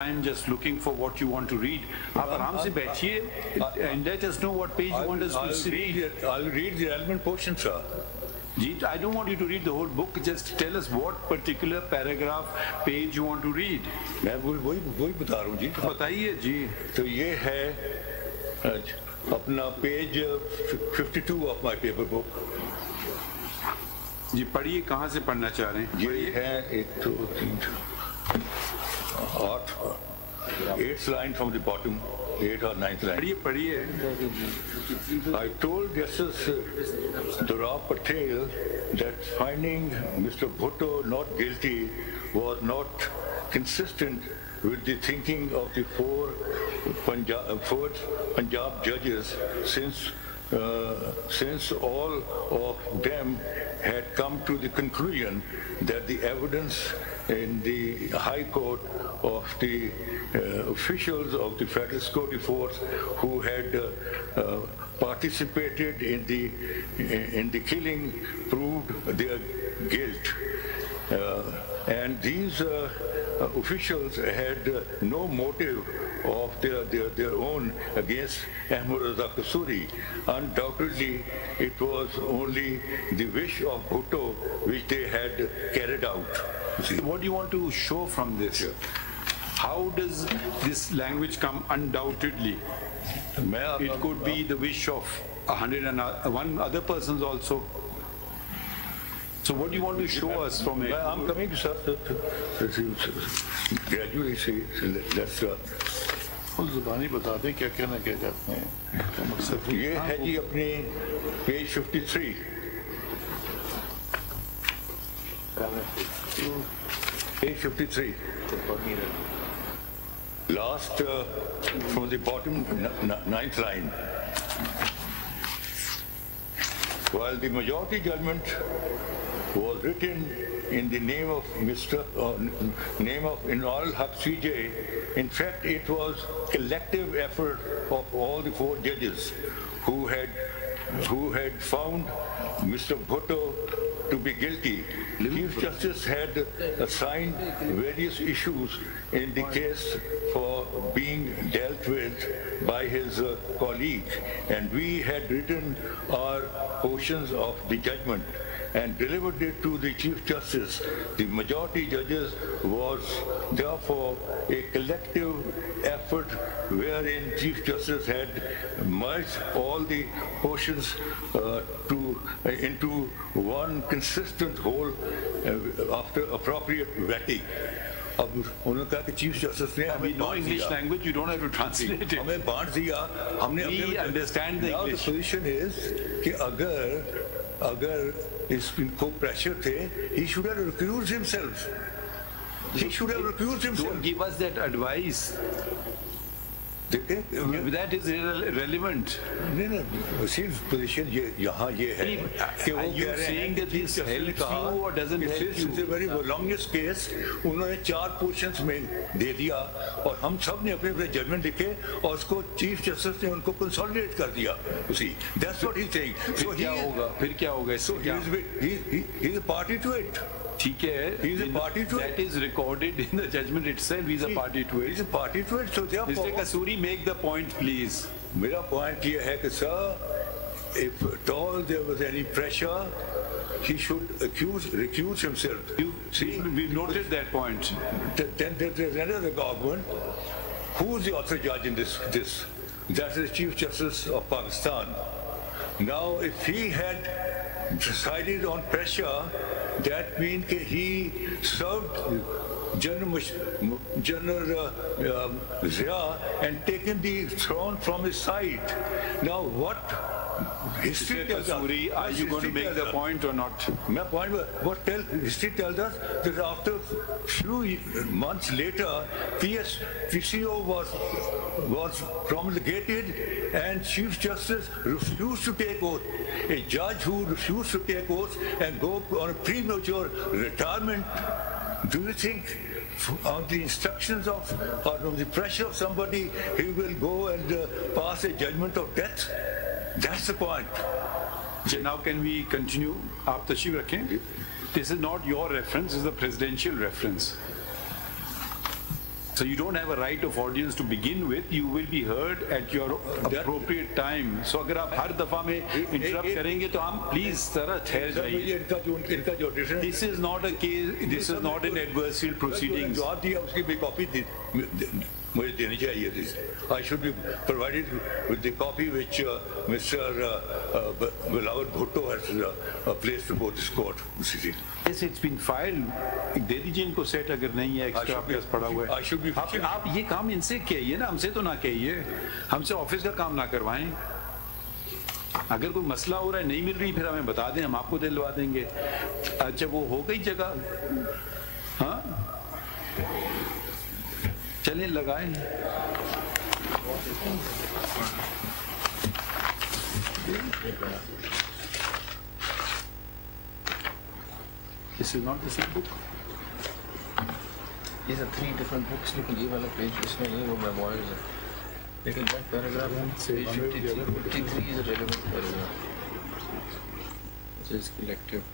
I'm just looking for what you want to read. आप आराम से बैठिए and let us know what page you want us to read. I'll read the relevant portion, sir. I don't want you to read the whole book. Just tell us what particular paragraph, page you want to read. मैं वही बता रहा हूँ जी. बताइए जी. तो ये है अपना page 52 of my paper book. जी पढ़िए, कहाँ से पढ़ना चाह रहे हैं? ये है 1 2 3 8th line from the bottom, 8th or 9th line. पढ़िए. I told Justice Durab Patel that finding Mr. Bhutto not guilty was not consistent with the thinking of the four Punjab judges, since all of them had come to the conclusion that the evidence in the High Court of the officials of the Federal Security Force who had participated in the killing proved their guilt, and these officials had no motive of their own against Ahmad Raza Kasuri. Undoubtedly, it was only the wish of Bhutto which they had carried out. What do you want to show from this? How does this language come undoubtedly? It could be the wish of 101 other persons also. So what do you want to show us from it? I'm coming, sir. Gradually, see, let's ज़ुबानी बता दें क्या कहना क्या चाहते हैं. ये है जी अपनी page 53. Page 53. Last from the bottom 9th line. While the majority judgment was written in the name of name of Inal Haq CJ, in fact it was collective effort of all the four judges who had found Mr. Bhutto to be guilty. Chief Justice had assigned various issues in the case for being dealt with by his colleague, and we had written our portions of the judgment and delivered it to the Chief Justice. The majority judges was therefore a collective effort wherein Chief Justice had merged all the portions into one consistent whole after appropriate vetting. अब उन्होंने कहा कि chief justice ने हमें no English language, you don't have to translate it. हमें बांट दिया, हमने We understand the English. The position is कि अगर इनको प्रेशर थे, he should have recused himself. He should have recused himself. Don't give us that advice. That is irrelevant. नहीं, सिर्फ पोजीशन यहाँ ये है कि वो कह रहे हैं that this helps you or doesn't help you. It's a very longest case. उन्होंने 4 पोर्शंस में दे दिया और हम सब ने अपने अपने जजमेंट लिखे और उसको चीफ जस्टिस ने उनको कंसोलिडेट कर दिया उसी. That's what he's saying. फिर क्या होगा? फिर क्या होगा? So he's a party to it. ठीक है. He's a party to it. That is recorded in the judgment itself. He's a party to it. He's a party to it. So therefore, Mr. Kasuri, make the point, please. मेरा point ये है कि sir, if at all there was any pressure, he should recuse himself. See, we've noted that point. Then there's another argument. Who's the author judge in this? That is the Chief Justice of Pakistan. Now, if he had decided on pressure, that means that he served General Zehra and taken the throne from his side. Now what history tells us? Are you going to make the point or not? My point was, history tells us that after few months later, PCO was promulgated and Chief Justice refused to take oath. A judge who refused to take oath and go on a premature retirement, do you think on the instructions of or on the pressure of somebody he will go and pass a judgment of death? That's the point. Now can we continue? आप तशरीफ रखें. This is not your reference, this is the presidential reference. So you don't have a right of audience to begin with. You will be heard at your appropriate time. So अगर आप हर दफा में interrupt करेंगे तो हम please जरा ठहर जाइए. This is not a case. This is not an adversarial proceedings. जवाब दिया उसकी भी कॉपी मुझे देनी चाहिए थी. I should be provided with the copy which Mr. Bhutto has placed before this court. Yes, it's been filed. दे दीजिए इनको सेट अगर नहीं है एक्स्ट्रा आपके पास पड़ा हुआ है. आप ये काम इनसे कहिए ना, हमसे तो ना कहिए. हमसे ऑफिस का काम ना करवाएं. अगर कोई मसला हो रहा है नहीं मिल रही फिर हमें बता दें, हम आपको दिलवा देंगे. अच्छा वो हो गई जगह. हाँ चलें लगाएं. This is not the same book. These are 3 different books. लेकिन ये वाला पेज इसमें नहीं, वो मेमोइर्स है. लेकिन that paragraph page 53 is a relevant paragraph. This is collective.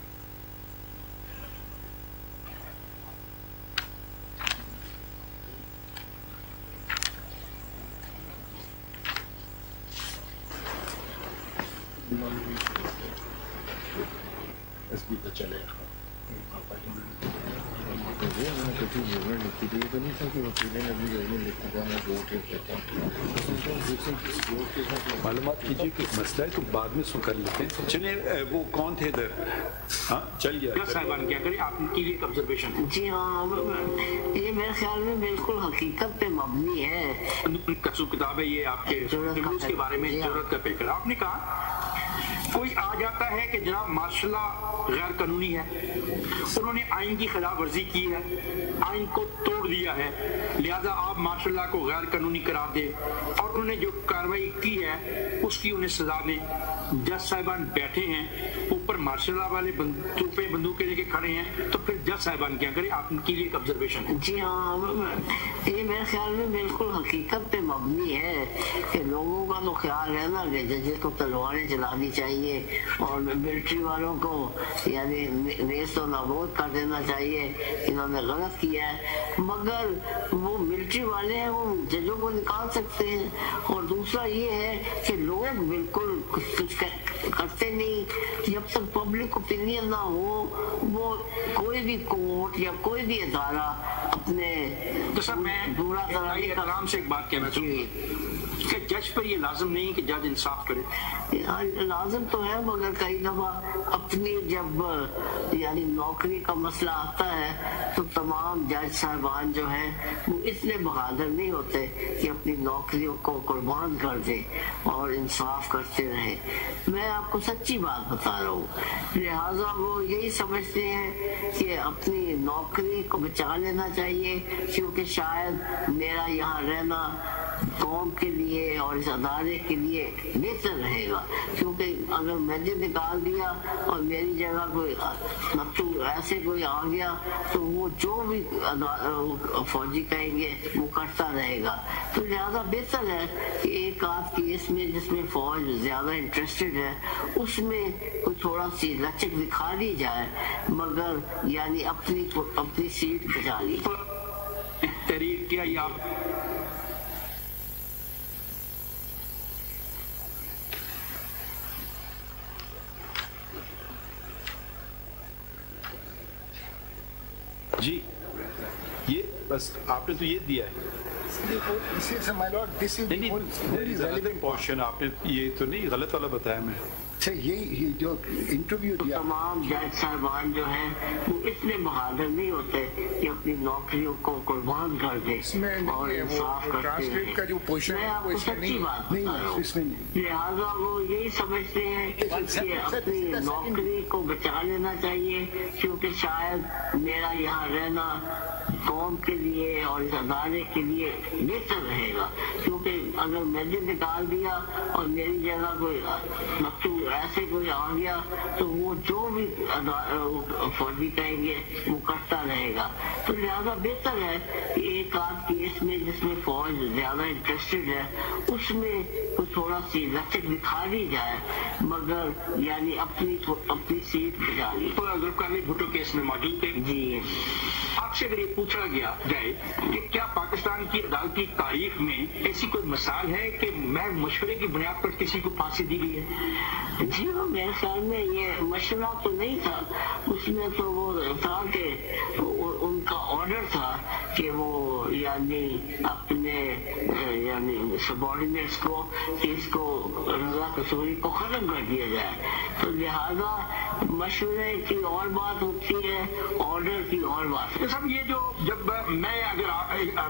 भी तो चलेगा. ये मैंने कभी जरूर लिखी थी. ये तो नहीं था कि वकील ने अभी जरूर लिखा था मैं 2 टेप लेता हूँ. मालूमात कीजिए कि मसला है तो बाद में सुन कर लेते हैं. चलिए वो कौन थे इधर. हाँ चल गया साहिबान क्या करें आपकी एक ऑब्जर्वेशन. जी हाँ, ये मेरे ख्याल में बिल्कुल हकीकत पे मबनी है. कसू किताब है ये आपके के बारे में. जरूरत का पेपर आपने कहा कोई आ जाता है कि जनाब मार्शल गैर कानूनी है, उन्होंने आइन की खिलाफ वर्जी की है, आइन को तोड़ दिया है, लिहाजा आप मार्शल को गैर कानूनी करार दे और उन्होंने जो कार्रवाई की है उसकी उन्हें सजा दें. जज साहिबान बैठे हैं ऊपर, मार्शल वाले तोपें बंदूकें लेके खड़े हैं, तो फिर जज साहिबान क्या करें आपकी एक ऑब्जर्वेशन. जी हाँ, ये मेरे ख्याल में बिल्कुल हकीकत पे मबनी है कि लोगों का तो ख्याल है ना कि जजेस को तलवारें चलानी चाहिए और मिलिट्री वालों को यानी नेस्त और नाबूद कर देना चाहिए, इन्होंने गलत किया है. मगर वो मिलिट्री वाले हैं, वो जजों को निकाल सकते हैं. और दूसरा ये है कि लोग बिल्कुल कुछ करते नहीं जब तक पब्लिक ओपिनियन ना हो. वो कोई भी कोर्ट या कोई भी अदारा अपने तो सर मैं पूरा आराम से एक बात कहना चाहूँगी कि जज पर ये लाजम नहीं कि जज इंसाफ करे. लाजम तो है मगर कई दफा अपनी जब यानी नौकरी का मसला आता है तो तमाम जज साहबान जो हैं वो इतने बहादुर नहीं होते कि अपनी नौकरियों को कुर्बान कर दे और इंसाफ करते रहे. मैं आपको सच्ची बात बता रहा हूँ. लिहाजा वो यही समझते हैं कि अपनी नौकरी को बचा लेना चाहिए क्योंकि शायद मेरा यहाँ रहना कौम के लिए और इस अदारे के लिए बेहतर रहेगा. क्योंकि अगर मैंने निकाल दिया और मेरी जगह कोई नत्थू ऐसे कोई आ गया तो वो जो भी फौजी कहेंगे वो करता रहेगा. तो लिहाजा बेहतर है कि एक आध केस में जिसमें फौज ज्यादा इंटरेस्टेड है उसमें कोई थोड़ा सी लचक दिखा दी जाए मगर यानी अपनी सीट बचा ली. तहरीर किया या जी ये बस आपने तो ये दिया है. नहीं पोर्शन आपने ये तो नहीं गलत वाला बताया. मैं अच्छा ये जो इंटरव्यू दिया तमाम जज साहबान जो हैं वो इतने बहादुर नहीं होते कि अपनी नौकरियों को कुर्बान कर दे और इंसाफ करते हैं. मैं आपको सच्ची बात बता रहा हूँ. लिहाजा वो यही समझते हैं कि अपनी नौकरी को बचा लेना चाहिए क्योंकि शायद मेरा यहाँ रहना कौम के लिए और इस अदारे के लिए बेहतर रहेगा. क्योंकि अगर मैंने निकाल दिया और मेरी जगह कोई नत्थू ऐसे कोई आ गया तो वो जो भी फौजी कहेंगे वो करता रहेगा. तो लिहाजा बेहतर है कि एक आध केस में जिसमें फौज ज्यादा इंटरेस्टेड है उसमें तो थोड़ा सी लचक दिखा दी जाए मगर यानी अपनी सीट बचा ली. जुल्फिकार भुट्टो केस में मौजूद थे. जी आप आपसे अगर ये पूछा गया जाए कि क्या पाकिस्तान की अदालती तारीख में ऐसी कोई मिसाल है कि महज मशवरे की बुनियाद पर किसी को फांसी दी गई है? जी हाँ, मेरे ख्याल में ये मशवरा तो नहीं था, उसमें तो वो था कि उनका ऑर्डर था कि वो यानी अपने यानी सबॉर्डिनेट्स को इसको रजा कसूरी को खत्म कर दिया जाए। तो लिहाजा मशवरे की और बात होती है, ऑर्डर की और बात। तो सब ये जो जब मैं अगर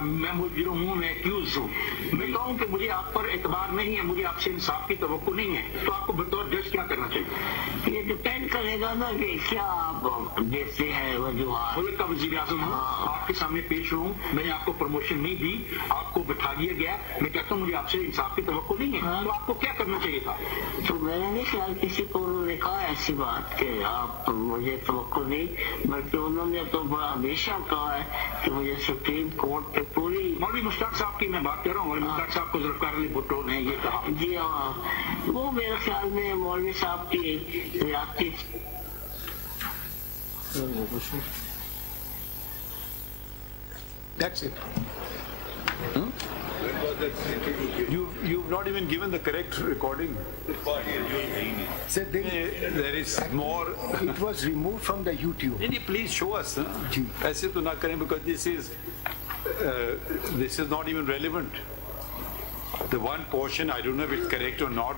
मैं मुजरिम हूँ, मैं एक्यूज हूँ, मैं कहूँ कि मुझे आप पर एतबार नहीं है, मुझे आपसे इंसाफ की तवक्को नहीं है, तो आपको बतौर जज क्या करना चाहिए? ये डिपेंड करेगा ना कि क्या आप देखते हैं वजूहात। मुल्क का वज़ीर आज़म हूँ, आपके सामने पेश हूँ, मैंने आपको प्रमोशन नहीं दी, आपको बैठा दिया गया, मैं कहता हूँ मुझे आपसे इंसाफ की तवक्को नहीं है, तो आपको क्या करना चाहिए था? तो मैंने नहीं ख्याल किसी को उन्होंने कहा ऐसी बात कि आप मुझे तवक्को नहीं, बल्कि उन्होंने तो बड़ा हमेशा कहा है कि मुझे सुप्रीम कोर्ट पे पूरी। मौलवी मुश्ताक साहब की मैं बात कर रहा हूँ, मौलवी मुश्ताक साहब को ज़ुल्फ़िकार भुट्टो ने ये कहा। जी हाँ, वो मेरे ख्याल में मौलवी साहब की रियासती। That's it. You've not even given the correct recording. Sir, There is more. it was removed from the YouTube. Please show us. ऐसे तो ना करें, because this is not even relevant. The one portion, I don't know if it's correct or not.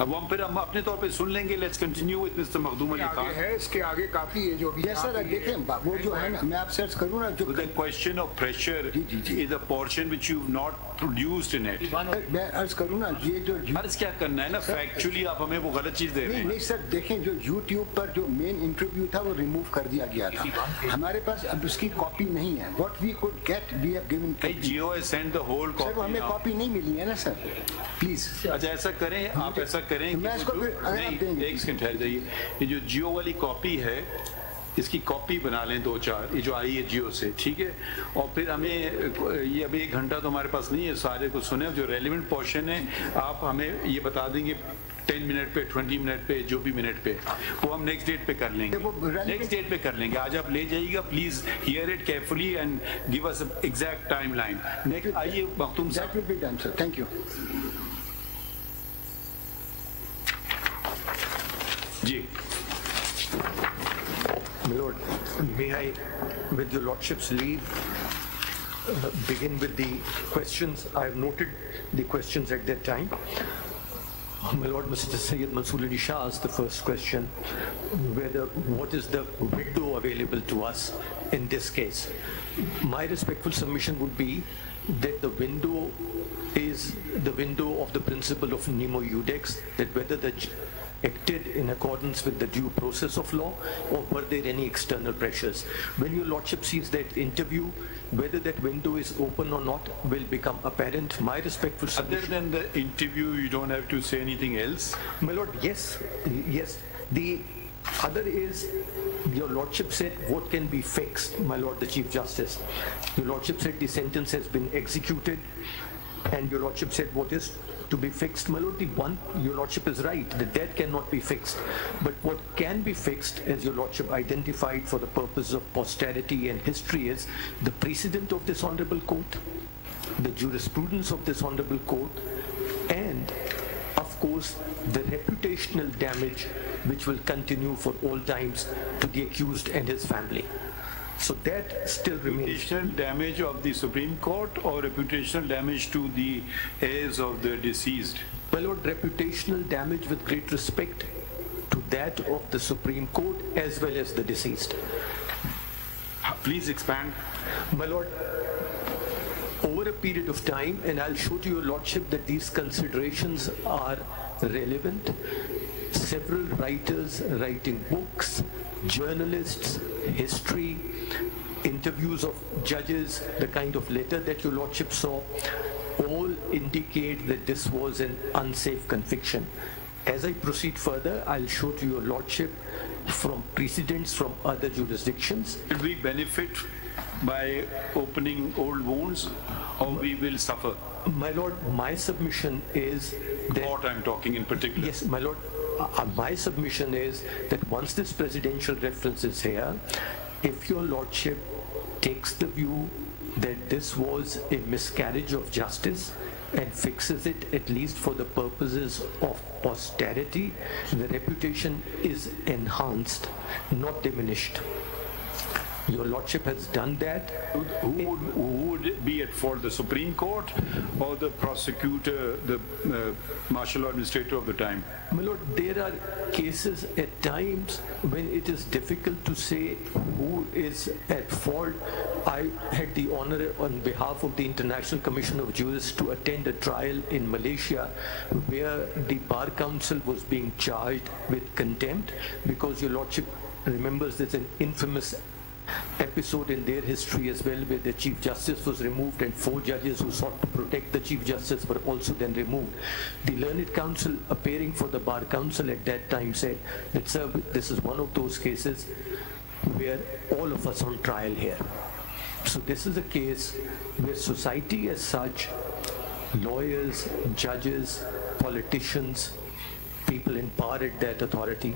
अब हम फिर हम अपने तौर पे सुन लेंगे. Let's continue with Mr. Makhdoom Ali आगे खान. है, इसके आगे काफी है जो भी। यस सर, देखें वो जो है ना, मैं आप सर्च करूँ ना जो The question of pressure is a portion which you've not produced in it. मैं अर्ज करूँ ना, ये जो अर्ज क्या करना है ना, factually आप हमें वो गलत चीज दे रहे हैं. नहीं सर, देखें जो YouTube पर जो मेन इंटरव्यू था वो रिमूव कर दिया गया था, हमारे पास अब उसकी कॉपी नहीं है. What we could get, we have given. Jio has sent the whole sir वो copy हमें now. कॉपी नहीं मिली है ना सर, प्लीज. अच्छा ऐसा करें, आप ऐसा करें कि मैं इसको वो फिर जो- अगर आप नहीं, देंगे। एक सेकंड ठहर जाइए. ये जो जियो वाली कॉपी है, इसकी कॉपी बना लें 2-4, ये जो आई है जियो से, ठीक है. और फिर हमें ये अभी 1 घंटा तो हमारे पास नहीं है सारे को सुने. जो रेलिवेंट पोर्शन है आप हमें ये बता देंगे 10 मिनट पे, 20 मिनट पे, जो भी मिनट पे, वो हम नेक्स्ट डेट पे कर लेंगे. नेक्स्ट डेट पे कर लेंगे. आज आप ले जाइएगा, please here it carefully and give us exact time line. Next आइए मखदूम साहब. That will be done, sir. Thank you. Ji. My Lord, may I, with your Lordship's leave, begin with the questions? I have noted the questions at that time. My Lord, Mr. Sayyid Mansoor Ali Shah asked the first question, what is the window available to us in this case? My respectful submission would be that the window is the window of the principle of nemo iudex, that whether the acted in accordance with the due process of law, or were there any external pressures? When your Lordship sees that interview, whether that window is open or not will become apparent. My respectful Other submission. than the interview, you don't have to say anything else. My Lord, yes. The other is, your Lordship said what can be fixed, my Lord the Chief Justice. Your Lordship said the sentence has been executed, and your Lordship said what is to be fixed. My Lord, your Lordship is right, that cannot be fixed. But what can be fixed, as your Lordship identified for the purpose of posterity and history, is the precedent of this Honorable Court, the jurisprudence of this Honorable Court, and of course the reputational damage which will continue for all times to the accused and his family. So that still remains. Reputational damage of the Supreme Court or reputational damage to the heirs of the deceased? My Lord, reputational damage with great respect to that of the Supreme Court as well as the deceased. Please expand. My Lord, over a period of time, and I'll show to your Lordship that these considerations are relevant, several writers writing books, journalists, history, interviews of judges, the kind of letter that your Lordship saw, all indicate that this was an unsafe conviction. As I proceed further, I'll show to your Lordship from precedents from other jurisdictions. Will we benefit by opening old wounds, or we will suffer? My Lord, my submission is that... What I'm talking in particular. Yes, my Lord, my submission is that once this presidential reference is here, if your Lordship takes the view that this was a miscarriage of justice and fixes it, at least for the purposes of posterity, the reputation is enhanced, not diminished. Your Lordship has done that. Who would be at fault, the Supreme Court or the prosecutor, the martial law administrator of the time? My Lord, there are cases at times when it is difficult to say who is at fault. I had the honor on behalf of the International Commission of Jurists to attend a trial in Malaysia where the Bar Council was being charged with contempt because Your Lordship remembers there's an infamous episode in their history as well where the Chief Justice was removed and 4 judges who sought to protect the Chief Justice were also then removed. The Learned Counsel appearing for the Bar Council at that time said that, sir, this is one of those cases where all of us on trial here. So this is a case where society as such, lawyers, judges, politicians, people in power at that authority,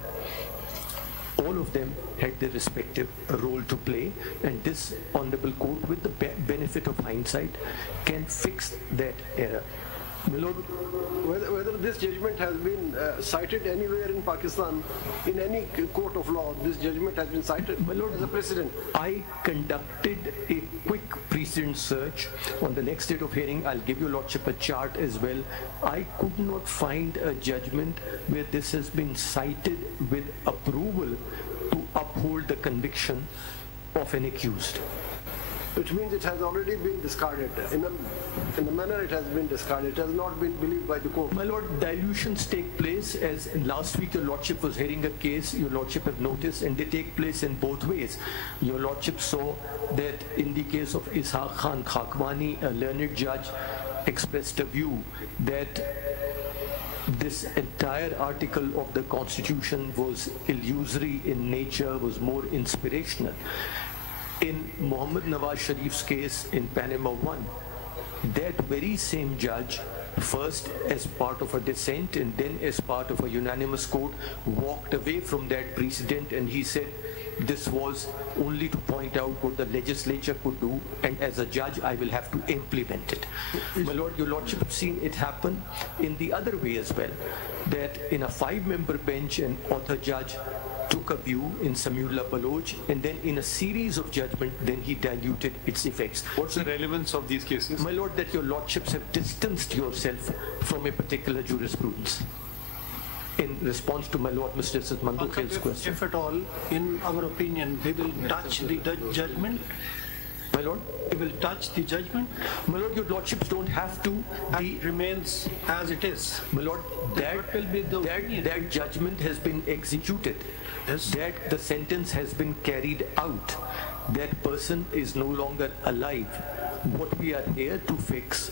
all of them had their respective role to play, and this Honorable Court, with the benefit of hindsight, can fix that error. My Lord, whether this judgment has been cited anywhere in Pakistan, in any court of law, this judgment has been cited, my Lord, as a precedent. I conducted a quick precedent search. On the next date of hearing, I'll give Your Lordship a chart as well. I could not find a judgment where this has been cited with approval to uphold the conviction of an accused. Which means it has already been discarded. In the manner it has been discarded. It has not been believed by the court. My Lord, dilutions take place, as last week Your Lordship was hearing a case, Your Lordship have noticed, and they take place in both ways. Your Lordship saw that in the case of Ishaq Khan Khakwani, a learned judge expressed a view that this entire article of the Constitution was illusory in nature, was more inspirational. In Muhammad Nawaz Sharif's case in Panama 1, that very same judge, first as part of a dissent and then as part of a unanimous court, walked away from that precedent, and he said this was only to point out what the legislature could do, and as a judge I will have to implement it. My Lord, Your Lordship have seen it happen in the other way as well, that in a 5-member bench an author judge took a view in Samiullah Baloch, and then in a series of judgment, then he diluted its effects. What's the relevance of these cases? My Lord, that Your Lordships have distanced yourself from a particular jurisprudence. In response to my Lord Mr. Mandukhel's question. If at all, in our opinion, they will touch the judgment. My Lord? They will touch the judgment. My Lord, Your Lordships don't have to. It remains as it is. My Lord, that judgment has been executed. Yes. That the sentence has been carried out. That person is no longer alive. What we are here to fix,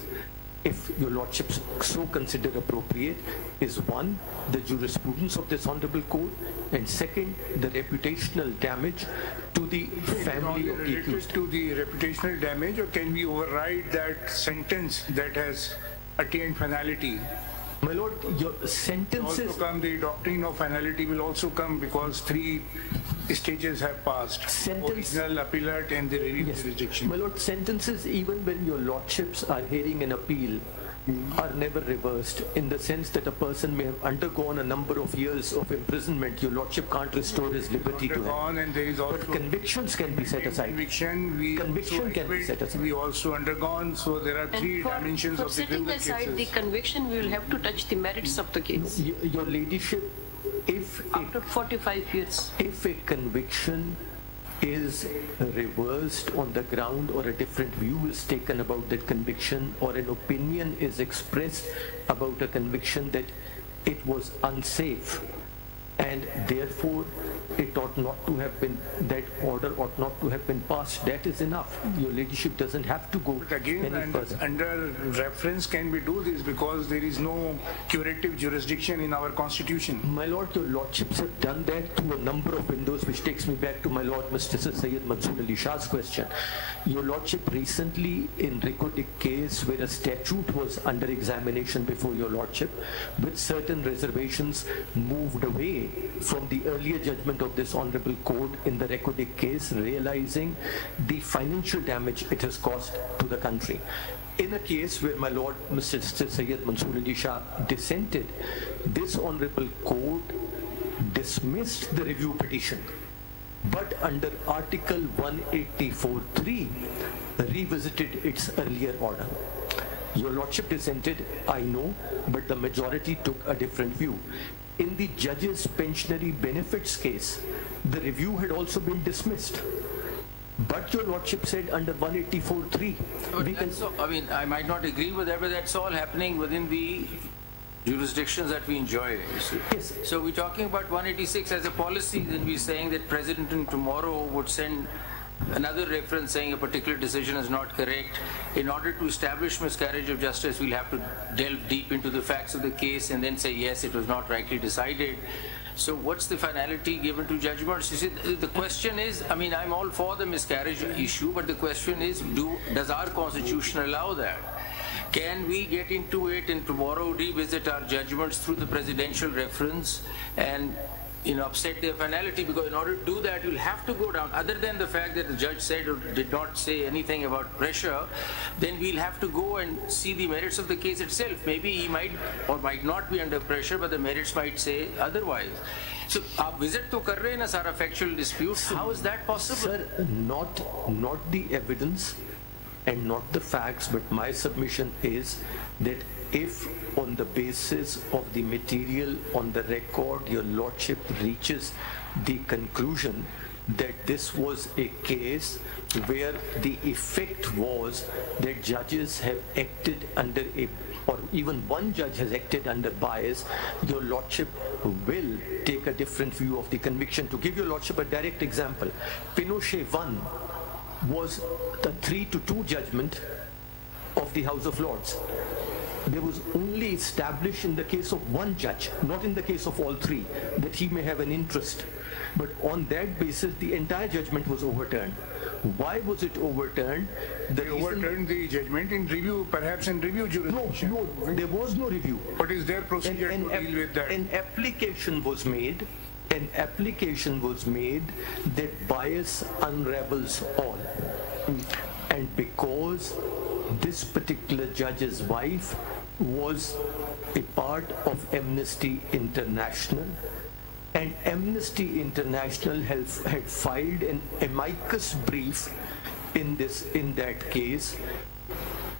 if Your Lordships so consider appropriate, is 1, the jurisprudence of this Honorable Court, and 2nd, the reputational damage to the family of the accused. To the reputational damage, or can we override that sentence that has attained finality? My Lord, your sentences... Also come, the doctrine of finality will also come because 3 stages have passed. Original, appellate, and the review jurisdiction. My Lord, sentences, even when Your Lordships are hearing an appeal, are never reversed, in the sense that a person may have undergone a number of years of imprisonment. Your Lordship can't restore his liberty to him. And there is also but convictions can be set aside. Conviction can be set aside. We also undergone, so there are 3 dimensions of the criminal cases. Setting aside the conviction, we will have to touch the merits of the case. Your Ladyship, if after 45 years, if a conviction is reversed on the ground, or a different view is taken about that conviction, or an opinion is expressed about a conviction that it was unsafe, and therefore it ought not to have been, that order ought not to have been passed, that is enough. Your Ladyship doesn't have to go but again, any further. Under reference can we do this because there is no curative jurisdiction in our constitution. My Lord, Your Lordships have done that through a number of windows, which takes me back to my Lord Mr. Sayyid Mansoor Ali Shah's question. Your Lordship recently, in recorded case where a statute was under examination before Your Lordship, with certain reservations, moved away from the earlier judgment judgment of this honorable court in the recorded case, realizing the financial damage it has caused to the country. In a case where my Lord Mr. Sayyid Mansoor Ali Shah dissented, this honorable court dismissed the review petition, but under Article 184(3) revisited its earlier order. Your Lordship dissented, I know, but the majority took a different view. In the judge's pensionary benefits case, the review had also been dismissed. But your Lordship said under 184(3). I mean, I might not agree with that, but that's all happening within the jurisdictions that we enjoy. Yes. So we're talking about 186 as a policy, then we're saying that President tomorrow would send another reference saying a particular decision is not correct. In order to establish miscarriage of justice, we'll have to delve deep into the facts of the case and then say, yes, it was not rightly decided. So what's the finality given to judgments? You see, the question is, I mean, I'm all for the miscarriage issue, but the question is, does our constitution allow that? Can we get into it and tomorrow revisit our judgments through the presidential reference and upset their finality? Because in order to do that, you'll have to go down. Other than the fact that the judge said or did not say anything about pressure, then we'll have to go and see the merits of the case itself. Maybe he might or might not be under pressure, but the merits might say otherwise. So, आप visit तो कर रहे हैं ना सारा factual dispute. How is that possible? Sir, not the evidence and not the facts, but my submission is that if on the basis of the material on the record your Lordship reaches the conclusion that this was a case where the effect was that judges have acted under or even one judge has acted under bias, your Lordship will take a different view of the conviction. To give your Lordship a direct example, Pinochet 1 was the 3-2 judgment of the House of Lords. There was only established in the case of one judge, not in the case of all three, that he may have an interest. But on that basis, the entire judgment was overturned. Why was it overturned? They overturned the judgment in review, perhaps in review jurisdiction. No, there was no review. What is their procedure to deal with that? An application was made that bias unravels all. And because this particular judge's wife was a part of Amnesty International, and Amnesty International had filed an amicus brief in that case,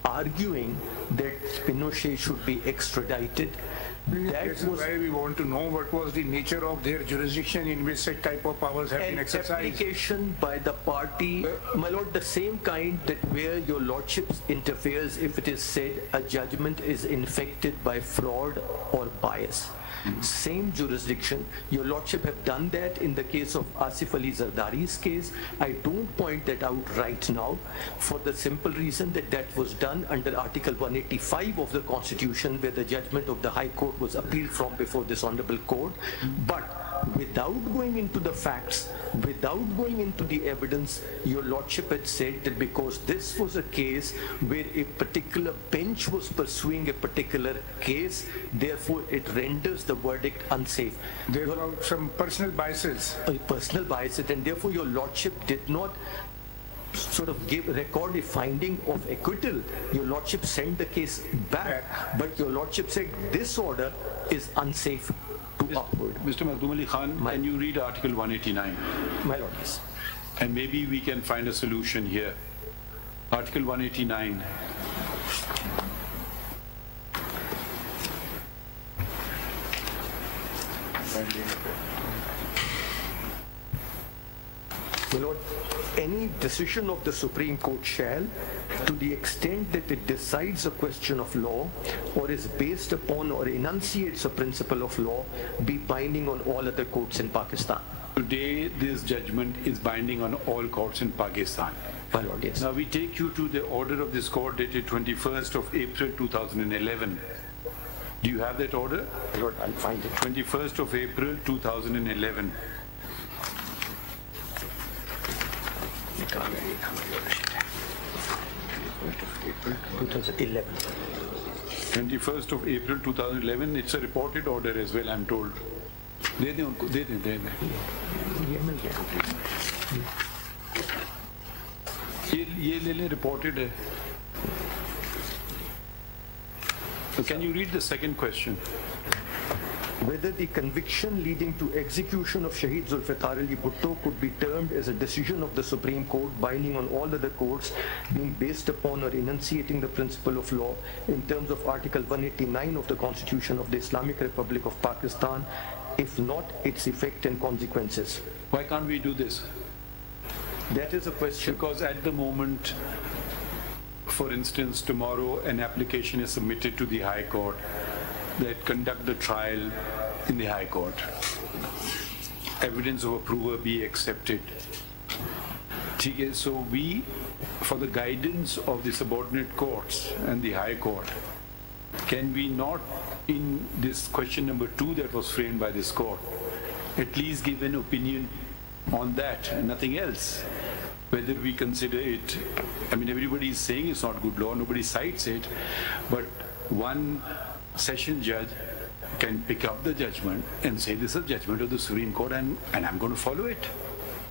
arguing that Pinochet should be extradited. This is why we want to know what was the nature of their jurisdiction in which such type of powers have been exercised. An application by the party, my lord, the same kind that where your Lordship interferes if it is said a judgment is infected by fraud or bias. Same jurisdiction. Your Lordship have done that in the case of Asif Ali Zardari's case. I don't point that out right now for the simple reason that that was done under Article 185 of the Constitution, where the judgment of the High Court was appealed from before this Honorable Court. But without going into the facts, without going into the evidence, your Lordship had said that because this was a case where a particular bench was pursuing a particular case, therefore it renders the verdict unsafe. There were some personal biases. Personal biases, and therefore your Lordship did not sort of record a finding of acquittal. Your Lordship sent the case back, but your Lordship said this order is unsafe to upward. Mr. Makhdoom Ali Khan, can you read Article 189? My Lord, yes. And maybe we can find a solution here. Article 189. My Lord, any decision of the Supreme Court shall, to the extent that it decides a question of law or is based upon or enunciates a principle of law, be binding on all other courts in Pakistan. Today, this judgment is binding on all courts in Pakistan. My Lord, yes. Now we take you to the order of this court dated 21st of April 2011. Do you have that order? My Lord, I'll find it. 21st of April 2011. 2011. 21st of April 2011. It's a reported order as well, I'm told. ये ले reported है. So can you read the second question? Whether the conviction leading to execution of Shaheed Zulfiqar Bhutto could be termed as a decision of the Supreme Court binding on all other courts, being based upon or enunciating the principle of law in terms of Article 189 of the Constitution of the Islamic Republic of Pakistan, if not, its effect and consequences. Why can't we do this? That is a question. Because at the moment, for instance, tomorrow an application is submitted to the High Court that conduct the trial in the High Court. Evidence of approval be accepted. So we, for the guidance of the subordinate courts and the High Court, can we not, in this question number 2 that was framed by this court, at least give an opinion on that and nothing else? Whether we consider it, I mean, everybody is saying it's not good law, nobody cites it, but one session judge can pick up the judgment and say this is a judgment of the Supreme Court and I'm going to follow it.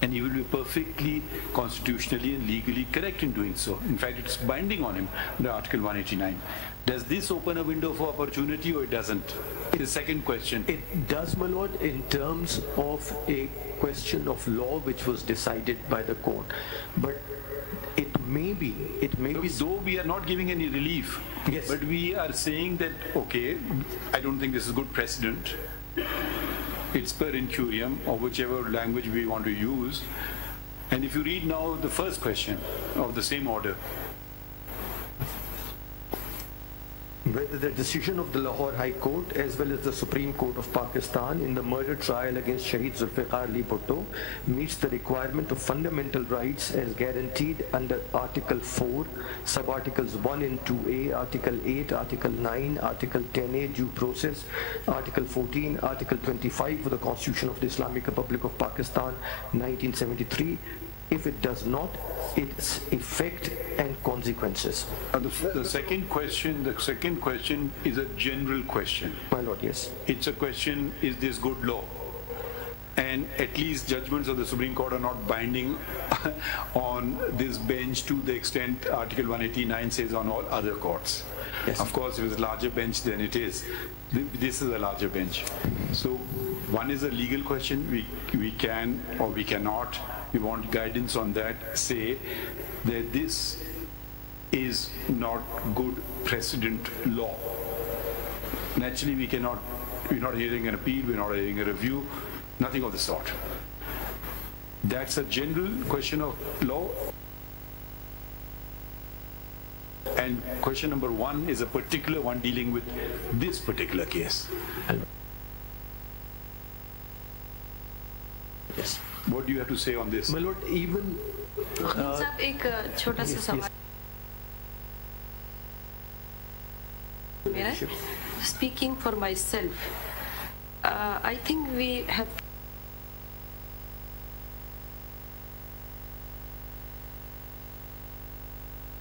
And he will be perfectly constitutionally and legally correct in doing so. In fact, it's binding on him under Article 189. Does this open a window for opportunity or it doesn't? The second question. It does, my lord, in terms of a question of law which was decided by the court. But it may be, though we are not giving any relief, yes, but we are saying that, okay, I don't think this is good precedent. It's per incuriam, or whichever language we want to use. And if you read now the first question of the same order, whether the decision of the Lahore High Court as well as the Supreme Court of Pakistan in the murder trial against Shaheed Zulfiqar Bhutto meets the requirement of fundamental rights as guaranteed under Article 4, Sub-Articles 1 and 2A, Article 8, Article 9, Article 10A, Due Process, Article 14, Article 25 of the Constitution of the Islamic Republic of Pakistan, 1973. If it does not, its effect and consequences. The second question is a general question. My lord, yes. It's a question, is this good law? And at least judgments of the Supreme Court are not binding on this bench to the extent Article 189 says on all other courts. Yes. Of course, if it's a larger bench, then it is. This is a larger bench. So one is a legal question. We can or we cannot. We want guidance on that. Say that this is not good precedent law. Naturally, we're not hearing an appeal, we're not hearing a review, nothing of the sort. That's a general question of law. And question number 1 is a particular one dealing with this particular case. Yes. What do you have to say on this? My lord, even साहब एक छोटा सा सवाल मेरा, speaking for myself, I think we have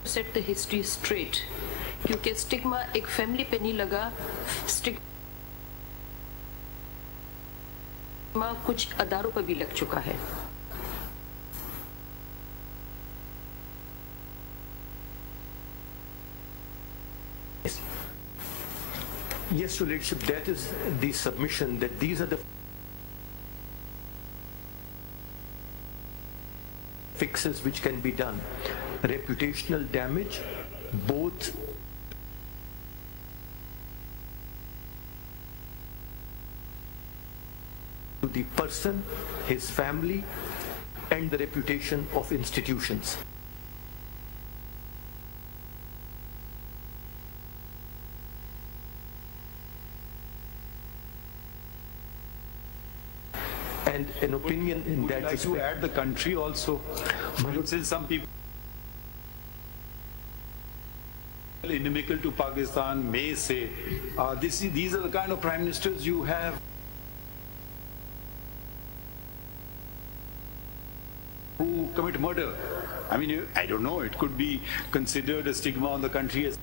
to set the history straight, क्योंकि stigma एक family पे नहीं लगा, stigma कुछ अदारों पर भी लग चुका है. yes, Your Lordship, that is the submission, that these are the fixes which can be done. Reputational damage, both to the person, his family, and the reputation of institutions. And an opinion in that respect. Would you like to add the country also? Since some people inimical to Pakistan may say, these are the kind of prime ministers you have who commit murder. I mean, I don't know, it could be considered a stigma on the country as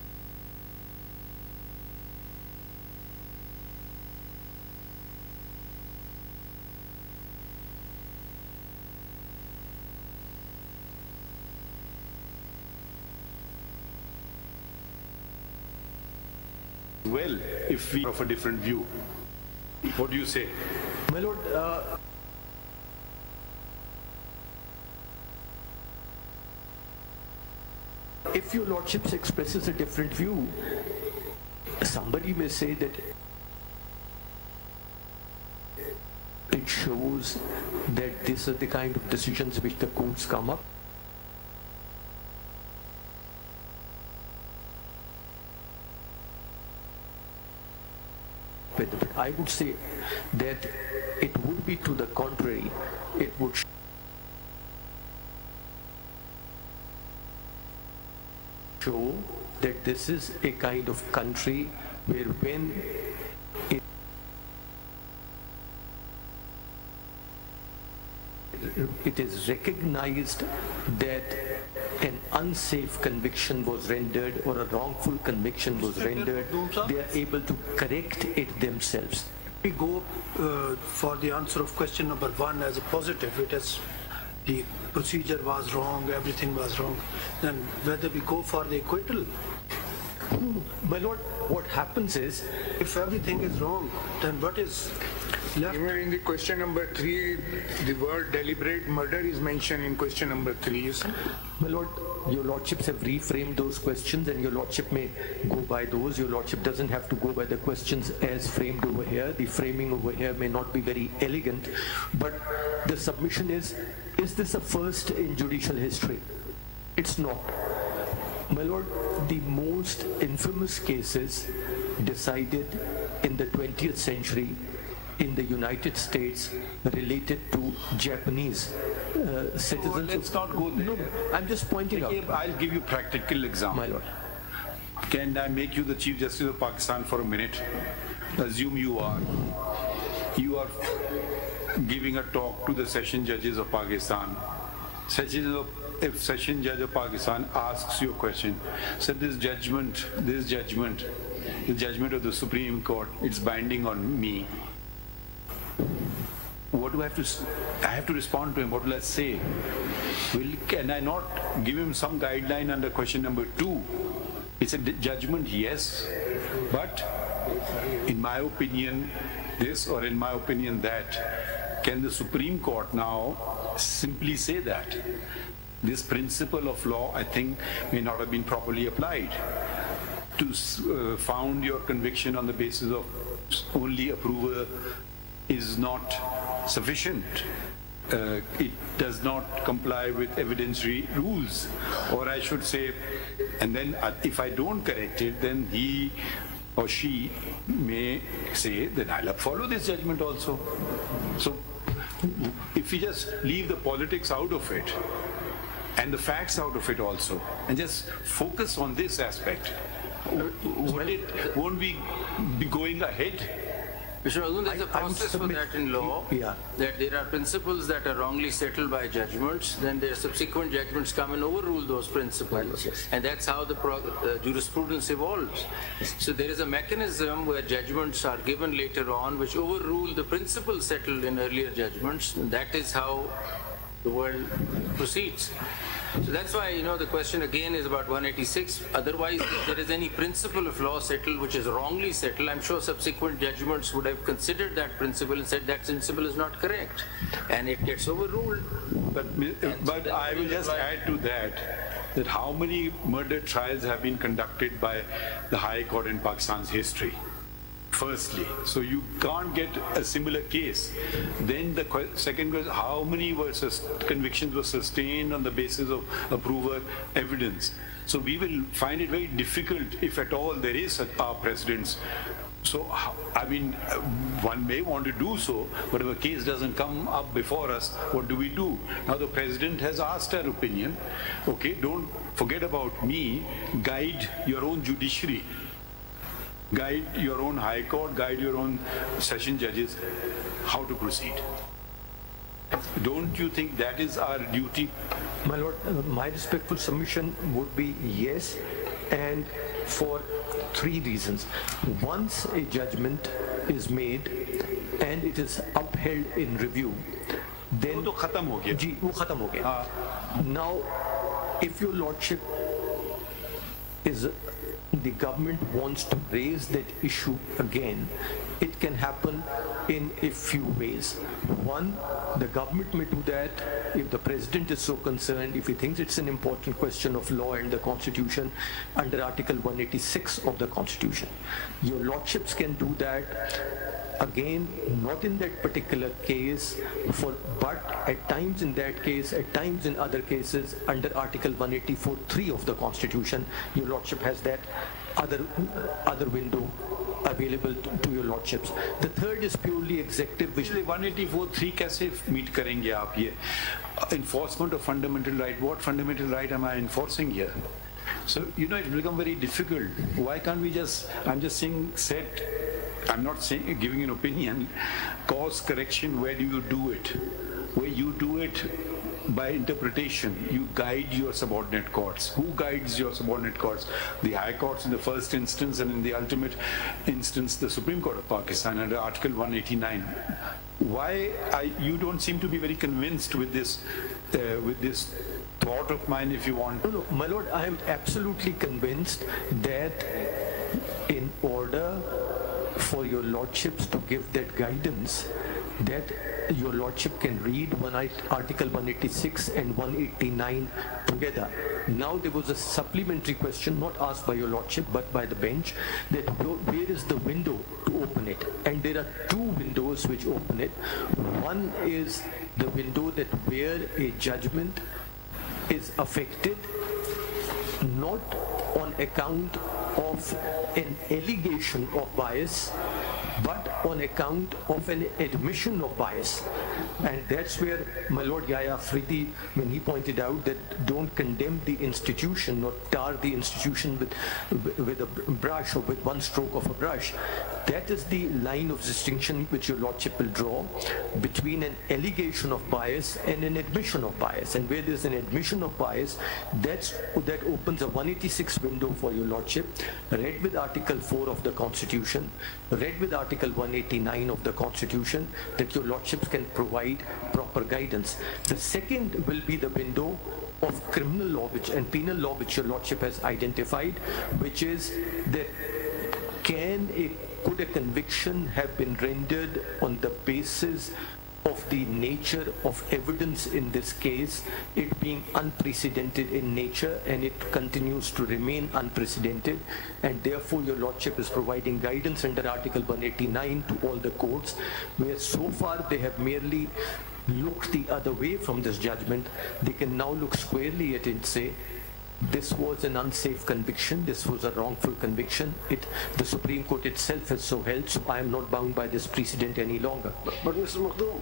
well if we have a different view. What do you say? My Lord, if your Lordship expresses a different view, somebody may say that it shows that these are the kind of decisions which the courts come up with. But I would say that it would be to the contrary. It would show that this is a kind of country where when it is recognized that an unsafe conviction was rendered or a wrongful conviction was rendered, they are able to correct it themselves. We go for the answer of question number 1 as a positive. It is the procedure was wrong, everything was wrong. Then whether we go for the acquittal. My Lord, what happens is, if everything is wrong, then what is left? Even in the question number 3, the word deliberate murder is mentioned in question number 3, you see? My Lord, your Lordships have reframed those questions and your Lordship may go by those. Your Lordship doesn't have to go by the questions as framed over here. The framing over here may not be very elegant, but the submission is this a first in judicial history? It's not. My Lord, the most infamous cases decided in the 20th century in the United States related to Japanese citizens. No, let's not go there. No, I'm just pointing out. I'll give you practical example. My Lord. Can I make you the Chief Justice of Pakistan for a minute? Assume you are giving a talk to the session judges of Pakistan. If Session Judge of Pakistan asks you a question, say the judgment of the Supreme Court, it's binding on me. What do I have to? I have to respond to him. What will I say? Can I not give him some guideline under question number 2? It's a judgment, yes, but in my opinion this, or in my opinion that. Can the Supreme Court now simply say that? This principle of law, I think, may not have been properly applied. To found your conviction on the basis of only approval is not sufficient. It does not comply with evidentiary rules. Or I should say, and then if I don't correct it, then he or she may say that I'll follow this judgment also. So if we just leave the politics out of it, and the facts out of it also, and just focus on this aspect, won't we be going ahead? Mr. Azun, there's a process for that in law, that there are principles that are wrongly settled by judgments, then their subsequent judgments come and overrule those principles. And that's how the jurisprudence evolves. So there is a mechanism where judgments are given later on which overrule the principles settled in earlier judgments. And that is how the world proceeds. So that's why, the question again is about 186. Otherwise, if there is any principle of law settled which is wrongly settled, I'm sure subsequent judgments would have considered that principle and said that principle is not correct. And it gets overruled. But I will just add to that how many murder trials have been conducted by the High Court in Pakistan's history? Firstly, so you can't get a similar case. Then the second question, how many convictions were sustained on the basis of approval evidence? So we will find it very difficult, if at all there is our precedents. So, I mean, one may want to do so, but if a case doesn't come up before us, what do we do? Now the President has asked our opinion. Okay, don't forget about me, guide your own judiciary. Guide your own High Court, guide your own session judges how to proceed. Don't you think that is our duty? My Lord, my respectful submission would be yes, and for 3 reasons. Once a judgment is made and it is upheld in review, then wo khatam ho gaya. Now, if your Lordship is the government wants to raise that issue again, it can happen in a few ways. One, the government may do that if the president is so concerned, if he thinks it's an important question of law and the constitution under Article 186 of the constitution. Your lordships can do that, again, not in that particular case, but at times in that case, at times in other cases, under Article 184(3) of the Constitution, your lordship has that other window available to your lordships. The third is purely executive, which 184(3) कैसे meet करेंगे आप ये? Enforcement of fundamental right. What fundamental right am I enforcing here? So, you know, it's become very difficult. Why can't we just, I'm just saying, I'm not saying, giving an opinion, cause correction, where do you do it? Where you do it by interpretation, you guide your subordinate courts. Who guides your subordinate courts? The high courts in the first instance, and in the ultimate instance, the Supreme Court of Pakistan under Article 189. Why you don't seem to be very convinced with this thought of mine, if you want? No, my lord, I am absolutely convinced that in order for your lordships to give that guidance, that your lordship can read Article 186 and 189 together. Now there was a supplementary question not asked by your lordship but by the bench, that where is the window to open it? And there are two windows which open it. One is the window that where a judgment is affected not on account of an allegation of bias, but on account of an admission of bias. And that's where my Lord Yahya Afridi, when he pointed out that don't condemn the institution or tar the institution with a brush or with one stroke of a brush, that is the line of distinction which your lordship will draw between an allegation of bias and an admission of bias. And where there's an admission of bias, that opens a 186 window for your lordship, read with Article 4 of the Constitution, read with Article 189 of the Constitution, that your lordships can provide proper guidance. The second will be the window of criminal law and penal law which your lordship has identified, which is that could a conviction have been rendered on the basis of the nature of evidence in this case, it being unprecedented in nature, and it continues to remain unprecedented, and therefore your lordship is providing guidance under Article 189 to all the courts, where so far they have merely looked the other way from this judgment. They can now look squarely at it and say, this was an unsafe conviction, this was a wrongful conviction. The Supreme Court itself has so held, so I am not bound by this precedent any longer. But Mr. Makhdoom,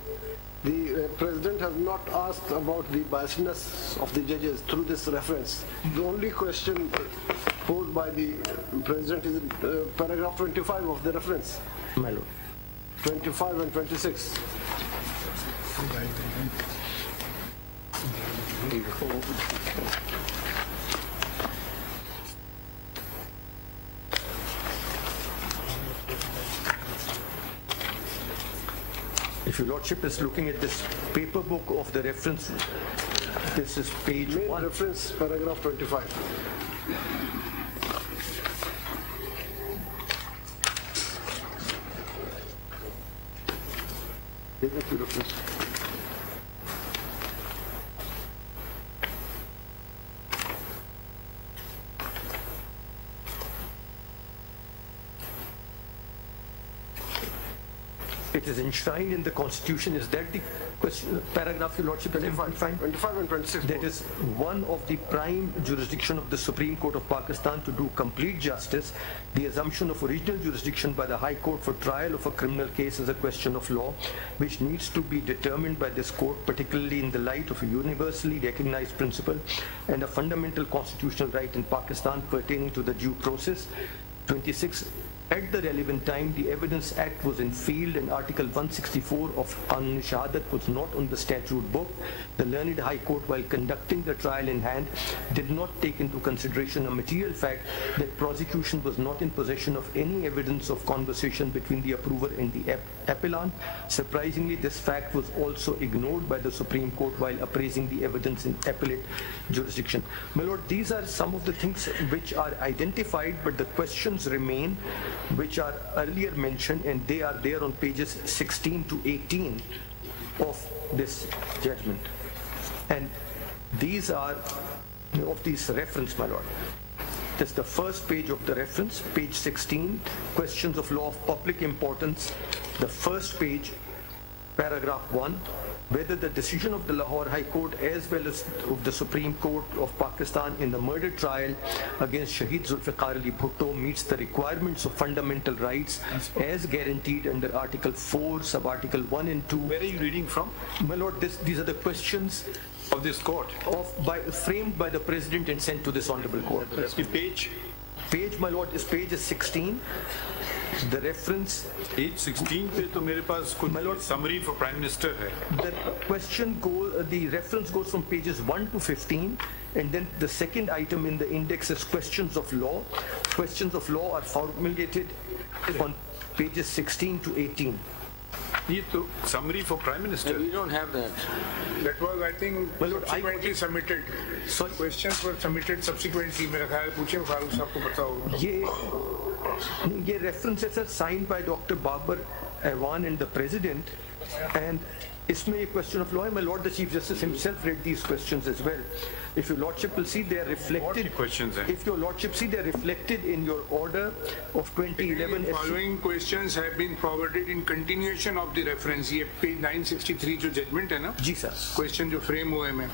the President has not asked about the biasness of the judges through this reference. The only question posed by the President is in paragraph 25 of the reference. My Lord. 25 and 26. If your lordship is looking at this paper book of the reference, this is page 1. Reference, paragraph 25. It is enshrined in the Constitution. Is that the question, paragraph your lordship has defined? 25 and 26. That is one of the prime jurisdiction of the Supreme Court of Pakistan to do complete justice. The assumption of original jurisdiction by the High Court for trial of a criminal case is a question of law which needs to be determined by this court, particularly in the light of a universally recognized principle and a fundamental constitutional right in Pakistan pertaining to the due process. 26. At the relevant time, the Evidence Act was in field and Article 164 of Qanun Shahadat was not on the statute book. The learned High Court, while conducting the trial in hand, did not take into consideration a material fact that prosecution was not in possession of any evidence of conversation between the approver and the appellant. Surprisingly, this fact was also ignored by the Supreme Court while appraising the evidence in appellate jurisdiction. My Lord, these are some of the things which are identified, but the questions remain which are earlier mentioned, and they are there on pages 16 to 18 of this judgment. And these are of these reference, my Lord. This is the first page of the reference, page 16, questions of law of public importance. The first page, paragraph 1, whether the decision of the Lahore High Court as well as of the Supreme Court of Pakistan in the murder trial against Shaheed Zulfiqar Bhutto meets the requirements of fundamental rights as guaranteed under Article 4, Sub-Article 1 and 2. Where are you reading from? My Lord, these are the questions of this court, framed by the President and sent to this Honorable Court. The page? Page, my Lord, is page 16. The reference page 16 पे तो मेरे पास कुछ summary for Prime Minister है. The reference goes from pages 1 to 15, and then the second item in the index is questions of law. Questions of law are formulated on pages 16 to 18. ये तो summary for Prime Minister. We don't have that. That was, I think, subsequently submitted. So questions were submitted subsequently. मेरा ख्याल पूछे फारूक साहब को पता होगा. ये references are signed by Dr. Babar Awan and the President, and इसमें ये question of law है. My Lord the Chief Justice himself read these questions as well. If your Lordship will see, they are reflected. Questions हैं? If your Lordship see, they are reflected in your order of 2011. The following questions have been forwarded in continuation of the reference. ये page 963 जो judgment है ना? जी sir. Question जो frame हुए में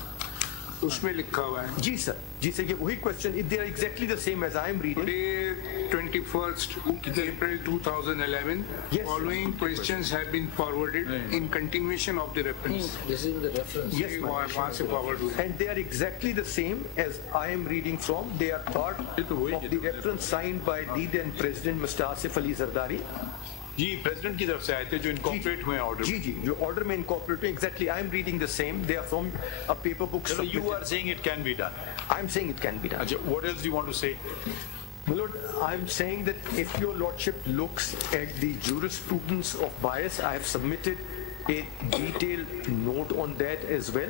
उसमें लिखा हुआ है. जी sir. जी sir. ये वही question. They are exactly the same as I am reading. Today, 21st April 2011. Yes. Following questions have been forwarded in continuation of the reference. This is the reference. Yes, वहाँ से forward हुए. And they are exactly the same as I am reading from. They are part of the reference signed by the then President Mr. Asif Ali Zardari. Ji president की तरफ से आए थे जो incorporate हुए ऑर्डर. जी जी जो order में incorporate हुए. Exactly, I am reading the same. They are from a paper book. So you are saying it can be done. I am saying it can be done. What else do you want to say? My Lord, I am saying that if your Lordship looks at the jurisprudence of bias, I have submitted a detailed note on that as well.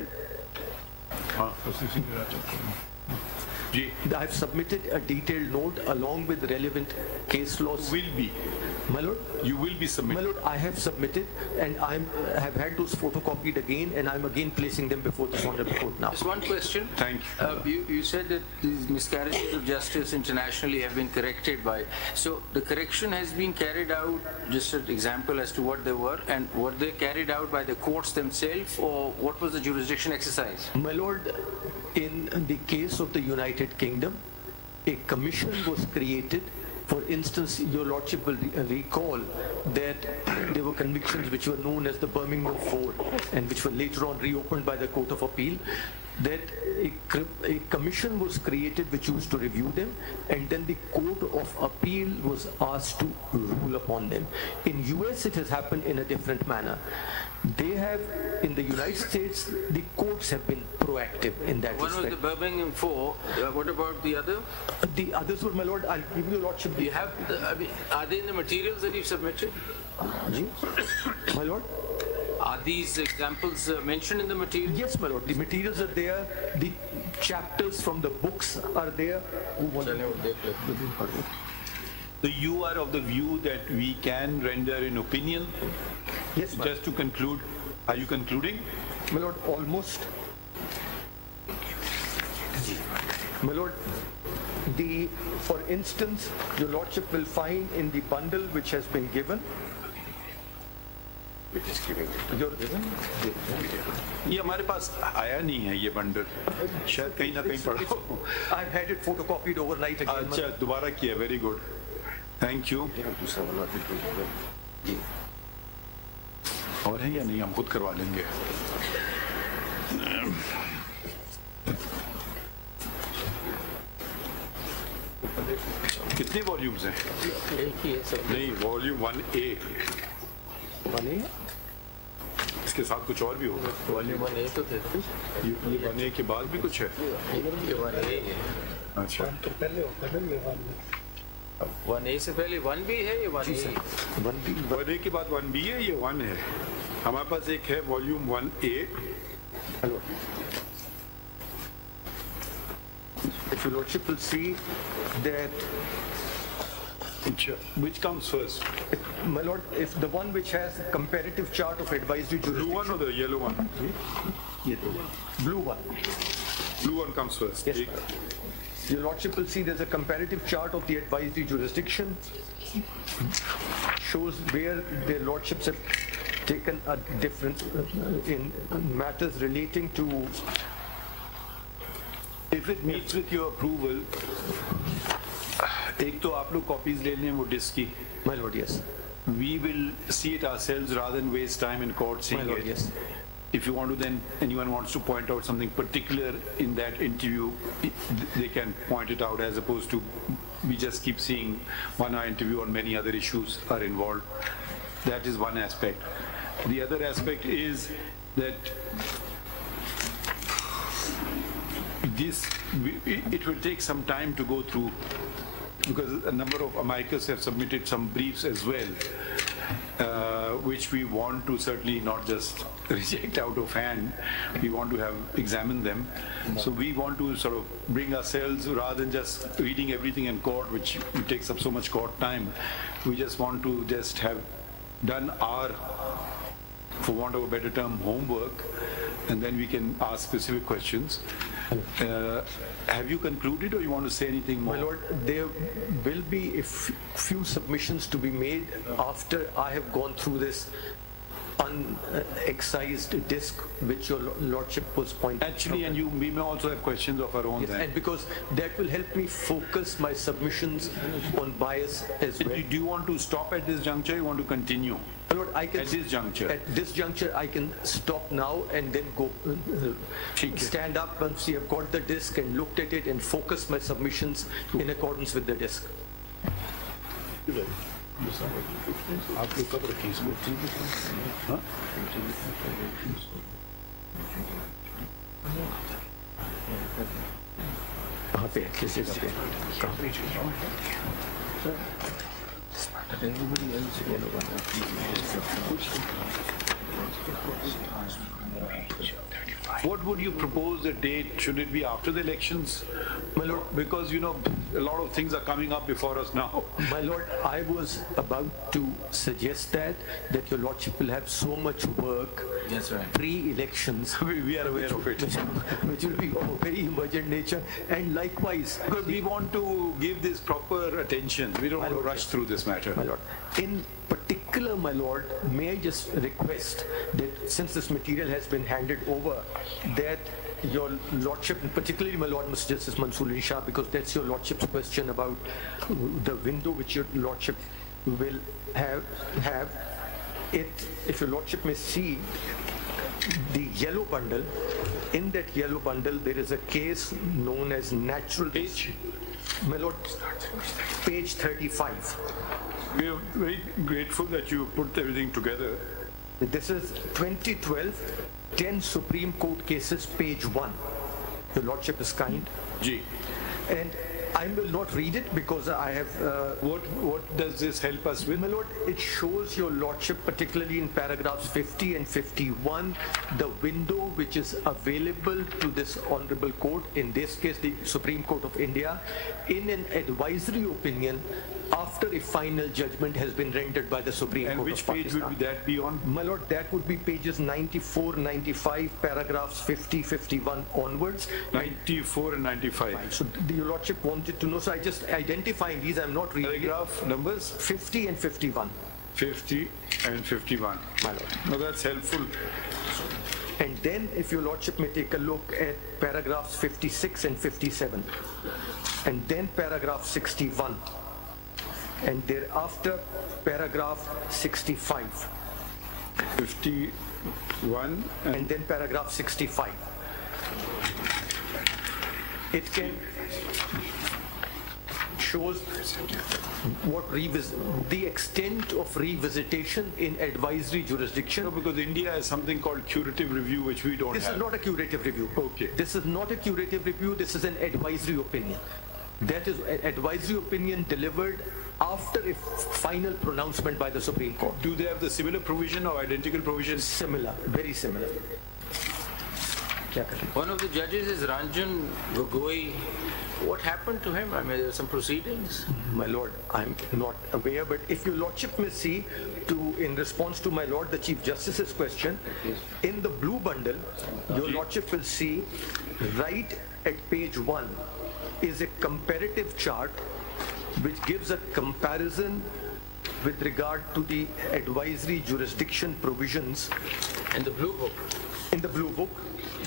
I have submitted a detailed note along with relevant case laws. Will be. My Lord, you will be submitted. My Lord, I have submitted, and I have had those photocopied again, and I'm again placing them before this Honorable Court now. Just one question. Thank you. You said that these miscarriages of justice internationally have been corrected by. So the correction has been carried out. Just an example as to what they were, and were they carried out by the courts themselves, or what was the jurisdiction exercise? My Lord, in the case of the United Kingdom, a commission was created. For instance, your Lordship will recall that there were convictions which were known as the Birmingham Four and which were later on reopened by the Court of Appeal, that a commission was created which used to review them, and then the Court of Appeal was asked to rule upon them. In US, it has happened in a different manner. They have, in the United States, the courts have been proactive in that respect. One was the Birmingham Four. What about the other? The others were, my Lord, I'll give you Lordship. You have, are they in the materials that you've submitted? My Lord? Are these examples mentioned in the materials? Yes, my Lord. The materials are there. The chapters from the books are there. So you are of the view that we can render an opinion? Yes, just to conclude, are you concluding? My Lord, almost. My Lord, for instance, your Lordship will find in the bundle which has been given. ये हमारे पास आया नहीं है ये bundle, शायद कहीं ना कहीं पड़ा हो. I've had it photocopied overnight again. अच्छा दोबारा किया. Very good. Thank you. और है या नहीं, हम खुद करवा लेंगे. कितने वॉल्यूम्स हैं? एक ही है सर। नहीं, वॉल्यूम 1A। 1A? इसके साथ कुछ और भी होगा। वॉल्यूम 1A तो थे। ये 1A के बाद भी कुछ है? ये 1A है। अच्छा। तो पहले हो, पहले 1A से पहले 1B है, ये 1A है। 1A के बाद 1B है, ये 1 है। हमारे पास एक है volume 1A। If your lordship will see that which comes first? My lord, if the one which has comparative chart of advisory jurisdiction. Blue one or the yellow one? Blue one. Blue one comes first. Yes. Your lordship will see there's a comparative chart of the advisory jurisdiction. Shows where their lordships have taken a difference in matters relating to. If it meets with your approval, एक तो आप लोग copies ले लें वो disc की. My lord, yes. We will see it ourselves rather than waste time in court seeing My lord, it. yes. If you want to then, anyone wants to point out something particular in that interview, they can point it out, as opposed to we just keep seeing 1 hour interview on many other issues are involved. That is one aspect. The other aspect is that it will take some time to go through, because a number of amicus have submitted some briefs as well, which we want to certainly not just reject out of hand. We want to have examined them. So we want to sort of bring ourselves, rather than just reading everything in court, which takes up so much court time. We just want to just have done our, for want of a better term, homework, and then we can ask specific questions. Have you concluded, or you want to say anything more? My lord, there will be a few submissions to be made after I have gone through this unexcised disc which your lordship was pointing out. Actually, and we may also have questions of our own. Yes, and because that will help me focus my submissions on bias as well. Do you want to stop at this juncture, or you want to continue? My lord, I can, at this juncture? At this juncture, I can stop now and then go stand up once you have got the disc and looked at it and focus my submissions in accordance with the disc. आपको कब रखी इसको? हाँ? कहाँ पे है? किस जगह पे? कहाँ पे? What would you propose a date? Should it be after the elections? My lord, because you know a lot of things are coming up before us now. My lord, I was about to suggest that your lordship will have so much work pre-elections. We are aware of it. Which will be of very emergent nature, and likewise, because we want to give this proper attention. We don't want to rush through this matter. My lord, in particular, my lord, may I just request that since this material has been handed over, that your lordship, and particularly my lord Mr. Justice Mansoor Shah, because that's your lordship's question about the window which your lordship will have it, if your lordship may see the yellow bundle. In that yellow bundle there is a case known as natural page. My lord, page 35. We are very grateful that you put everything together. This is 2012 10 Supreme Court cases, page 1. Your lordship is kind. Ji. And I will not read it because I have... What does this help us with? My lord, it shows your lordship, particularly in paragraphs 50 and 51, the window which is available to this honorable court, in this case the Supreme Court of India, in an advisory opinion after a final judgment has been rendered by the Supreme Court of Pakistan. And which page would that be on? My lord, that would be pages 94, 95, paragraphs 50, 51 onwards. 94 and 95. So your lordship wanted to know, so I just identifying these, I'm not reading paragraph numbers? 50 and 51. 50 and 51. My lord. No, that's helpful. And then if your lordship may take a look at paragraphs 56 and 57. And then paragraph 61. And thereafter paragraph 65. 51 and then paragraph 65. shows the extent of revisitation in advisory jurisdiction. No, because India has something called curative review, which we don't have. This is not a curative review. Okay. This is not a curative review. This is an advisory opinion. That is an advisory opinion delivered after a final pronouncement by the Supreme Court. Do they have the similar provision or identical provision? Similar, very similar. One of the judges is Ranjan Gogoi. What happened to him? I mean, there are some proceedings. My lord, I'm not aware, but if your lordship may see, in response to my lord, the Chief Justice's question, in the blue bundle, your lordship will see right at page 1 is a comparative chart which gives a comparison with regard to the advisory jurisdiction provisions. In the blue book? In the blue book,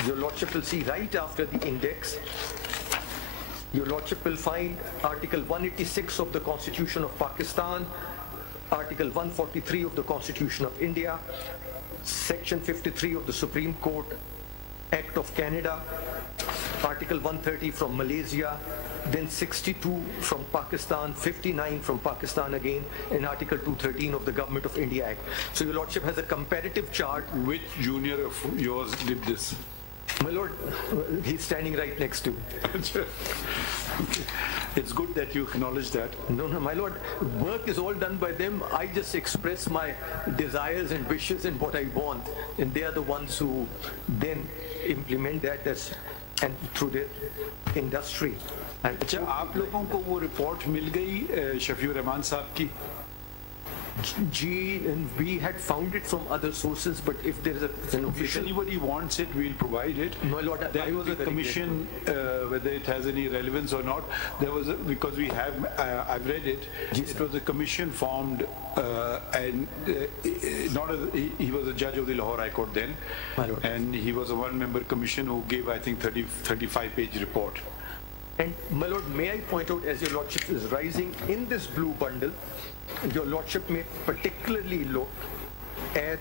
your lordship will see right after the index, your lordship will find Article 186 of the Constitution of Pakistan, Article 143 of the Constitution of India, Section 53 of the Supreme Court Act of Canada, Article 130 from Malaysia, then 62 from Pakistan, 59 from Pakistan again, and Article 213 of the Government of India Act. So your lordship has a comparative chart. Which junior of yours did this? My lord, he's standing right next to me. It's good that you acknowledge that. No, my lord, work is all done by them. I just express my desires and wishes and what I want, and they are the ones who then implement that and through their industry. अच्छा, आप लोगों को वो report मिल गई शफीउर रहमान साहब की? And we had found it from other sources, but if there is an official... If anybody wants it, we'll provide it. No, Lord, there was a commission, whether it has any relevance or not. There was because we have, I've read it. It was a commission formed, and he was a judge of the Lahore High Court then, and he was a one-member commission who gave, I think, 35-page report. And my lord, may I point out, as your lordship is rising in this blue bundle, your lordship may particularly look at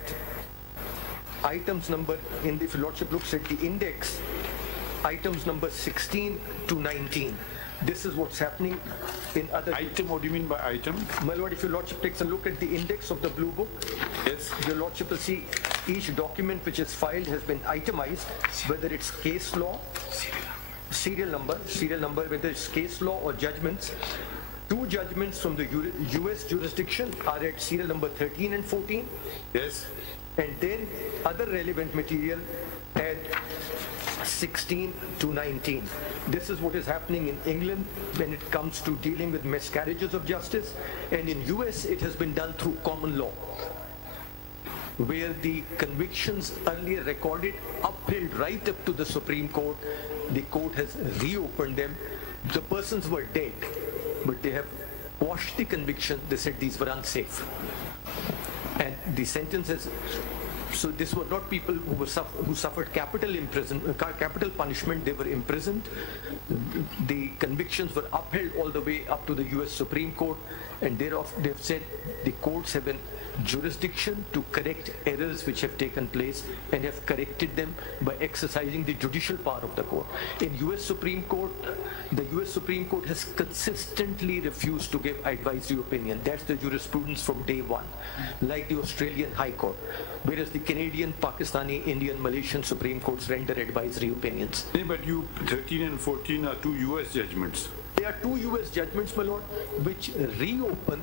items number, if your lordship looks at the index, items number 16 to 19. This is what's happening in other... Item, what do you mean by item? My lord, if your lordship takes a look at the index of the blue book, yes, your lordship will see each document which is filed has been itemized, whether it's case law, serial number, whether it's case law or judgments. 2 judgments from the US jurisdiction are at serial number 13 and 14. Yes. And then other relevant material at 16 to 19. This is what is happening in England when it comes to dealing with miscarriages of justice. And in US, it has been done through common law, where the convictions earlier recorded upheld right up to the Supreme Court. The court has reopened them. The persons were dead, but they have quashed the conviction. They said these were unsafe. And the sentences, so these were not people who suffered capital punishment. They were imprisoned. The convictions were upheld all the way up to the US Supreme Court, and thereof they've said the courts have been jurisdiction to correct errors which have taken place and have corrected them by exercising the judicial power of the court. In US Supreme Court, the US Supreme Court has consistently refused to give advisory opinion. That's the jurisprudence from day one, like the Australian High Court, whereas the Canadian, Pakistani, Indian, Malaysian Supreme Courts render advisory opinions. Yeah, but 13 and 14 are 2 US judgments. They are 2 US judgments, my lord, which reopen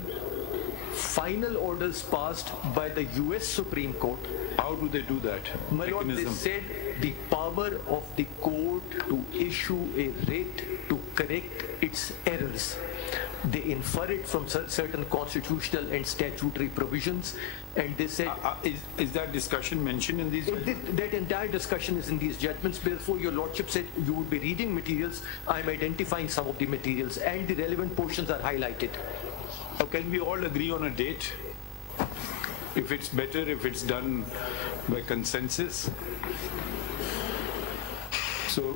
final orders passed by the US Supreme Court. How do they do that? My lord, they said the power of the court to issue a writ to correct its errors. They infer it from certain constitutional and statutory provisions, and they said... Is that discussion mentioned in these judgments? That entire discussion is in these judgments. Therefore, your lordship said you would be reading materials. I'm identifying some of the materials, and the relevant portions are highlighted. How can we all agree on a date? If it's better, if it's done by consensus. So,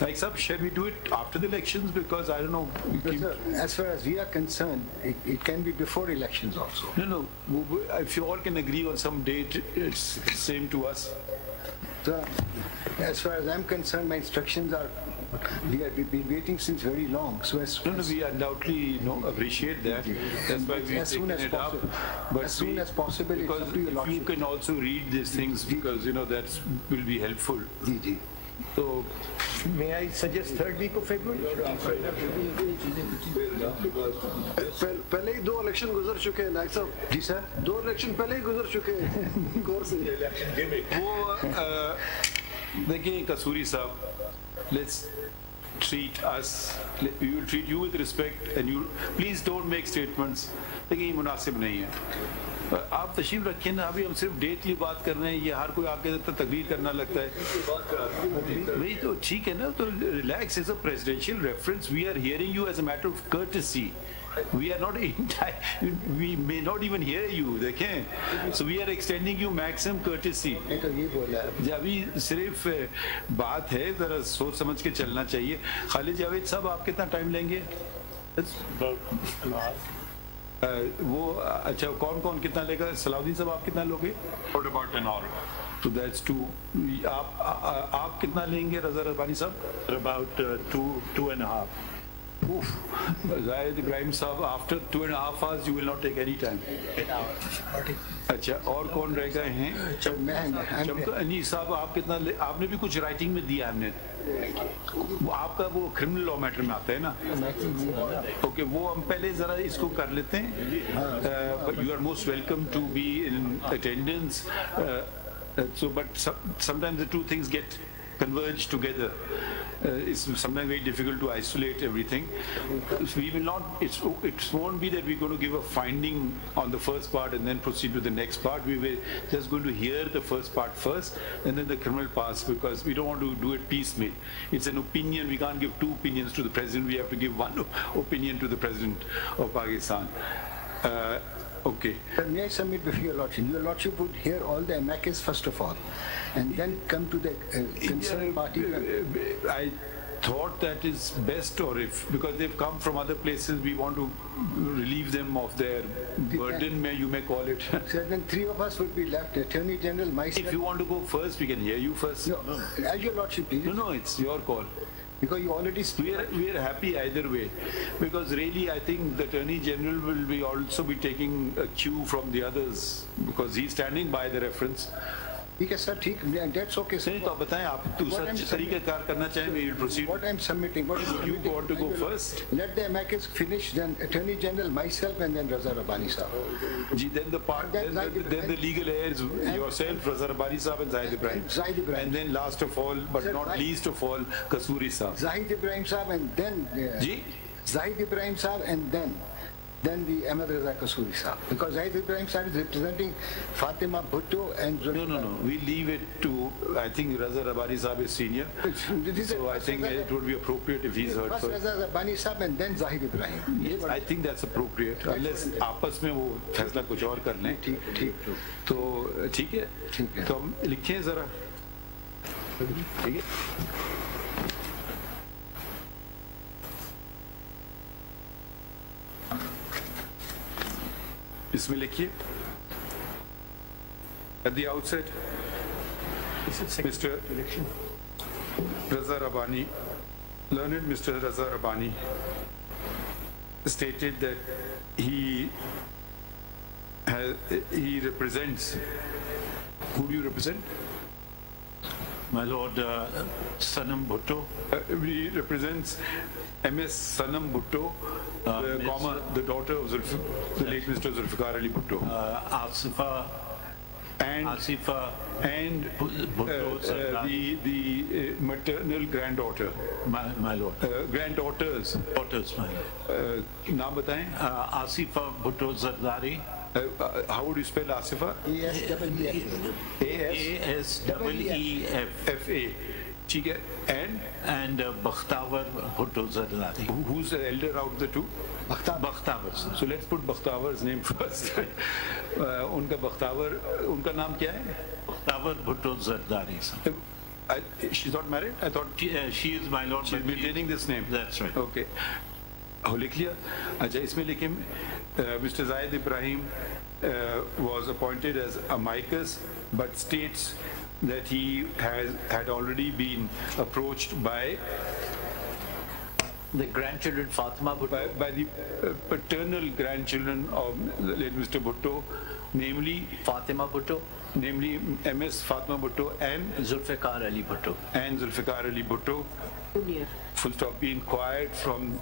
like, shall we do it after the elections? Because I don't know. As far as we are concerned, it can be before elections also. No. If you all can agree on some date, it's the same to us. So, as far as I'm concerned, my instructions are We have been waiting since very long. So we undoubtedly appreciate that. That's why we've taken it up. But as soon as possible, because it's up to your if you lordship. can also read these things, because that will be helpful. So, may I suggest 3rd week of February? पहले ही 2 election गुजर चुके हैं नायक साहब जी sir 2 election पहले ही गुजर चुके हैं course से वो देखिए कसूरी साहब, let's treat us, we will treat you with respect, and you please don't make statements. देखिए ये मुनासिब नहीं है. आप तशरीफ रखें ना, अभी हम सिर्फ डेट की बात कर रहे हैं, ये हर कोई आपके साथ तकरीर करना लगता है. वही तो ठीक है ना, तो relax. Is a presidential reference. We are hearing you as a matter of courtesy. We are not we may not even hear you. देखें, so we are extending you maximum courtesy. तो ये बोला है. अभी सिर्फ बात है, जरा सोच समझ के चलना चाहिए. खालिद जावेद साहब, आप कितना टाइम लेंगे? वो अच्छा, कौन कौन कितना लेगा? सलाउद्दीन साहब, आप कितना लोगे? About an hour. So that's 2. आप कितना लेंगे? रज़ा रब्बानी साहब? About 2.5. Zahid Ibrahim साहब, after 2.5 hours you will not take any time. अच्छा, और कौन रह गए हैं? नहीं साहब, आप कितना आपने भी कुछ राइटिंग में दिया हमने. आपका वो क्रिमिनल लॉ मैटर में आता है ना? ओके, वो हम पहले जरा इसको कर लेते हैं. You are most welcome to be in attendance. So but sometimes the two things get converged together. It's sometimes very difficult to isolate everything. So we will not, it won't be that we're going to give a finding on the first part and then proceed to the next part. We were just going to hear the first part first and then the criminal parts, because we don't want to do it piecemeal. It's an opinion. We can't give 2 opinions to the president. We have to give 1 opinion to the president of Pakistan. Okay. May I submit before your lordship? Your lordship would hear all the amicus first of all, and then come to the concerned party. I thought that is best, or if because they've come from other places, we want to relieve them of their burden, you may call it. So then 3 of us would be left: Attorney General, myself. If you want to go first, we can hear you first. No, as your lordship, please. No, it's your call. Because you already we are happy either way, because really I think the Attorney General will also be taking a cue from the others, because he's standing by the reference. ठीक है sir, ठीक, that's okay sir. तो आप बताएं, आप दूसरा तरीके car करना चाहें, we will proceed. What I'm submitting, you want to go first? Let the amicus finish, then Attorney General, myself, and then Raza Rabbani sahab. Then the part, then the legal heirs, yourself, Raza Rabbani sahab, and Zahid Ibrahim. And then last of all, but sir, not least of all, Kasuri sahab. Zahid Ibrahim sahab, and then Zahid Ibrahim sahab, and then the Ahmed Raza Kasuri sahab, because Zahid Ibrahim sahab is representing Fatima Bhutto and Zulfiqar. No. We leave it to, I think Raza Rabbani sahab is senior, so I think it would be appropriate if he's heard first. Raza Rabbani sahab and then Zahid Ibrahim. Yes, I think that's appropriate, unless आपस में वो फैसला कुछ और कर लें. ठीक. तो ठीक है. तो हम लिखें जरा. ठीक है. इसमें लिखिए, at the outset, Mr. Raza Rabbani, learned Mr. Raza Rabbani stated that he represents. Who do you represent? My Lord, Sanam Bhutto. He represents MS Sanam Bhutto, the daughter of the late Mr. Zulfiqar Ali Bhutto. Asifa and Bhutto, the maternal granddaughter. My Lord. Granddaughters. Daughters, my Lord. नाम बताएं. Asifa Bhutto Zardari. How would you spell Asifa? A-S-E-E-F-A. ठीक है. And Bakhtawar Bhutto Zardari. Who's the elder out of the 2? Bakhtawar. So let's put Bakhtawar's name first. उनका Bakhtawar, उनका नाम क्या है? Bakhtawar Bhutto Zardari. She's not married? I thought she is, my Lord. She's maintaining this name. That's right. Okay. लिख लिया. अच्छा, इसमें लिखे Mr. Zahid Ibrahim was appointed as amicus, but states that he had already been approached by The grandchildren Fatima Bhutto? By the paternal grandchildren of the late Mr. Bhutto, namely Fatima Bhutto, namely MS Fatima Bhutto and Zulfiqar Ali Bhutto. And Zulfiqar Ali Bhutto. Full stop. Be inquired from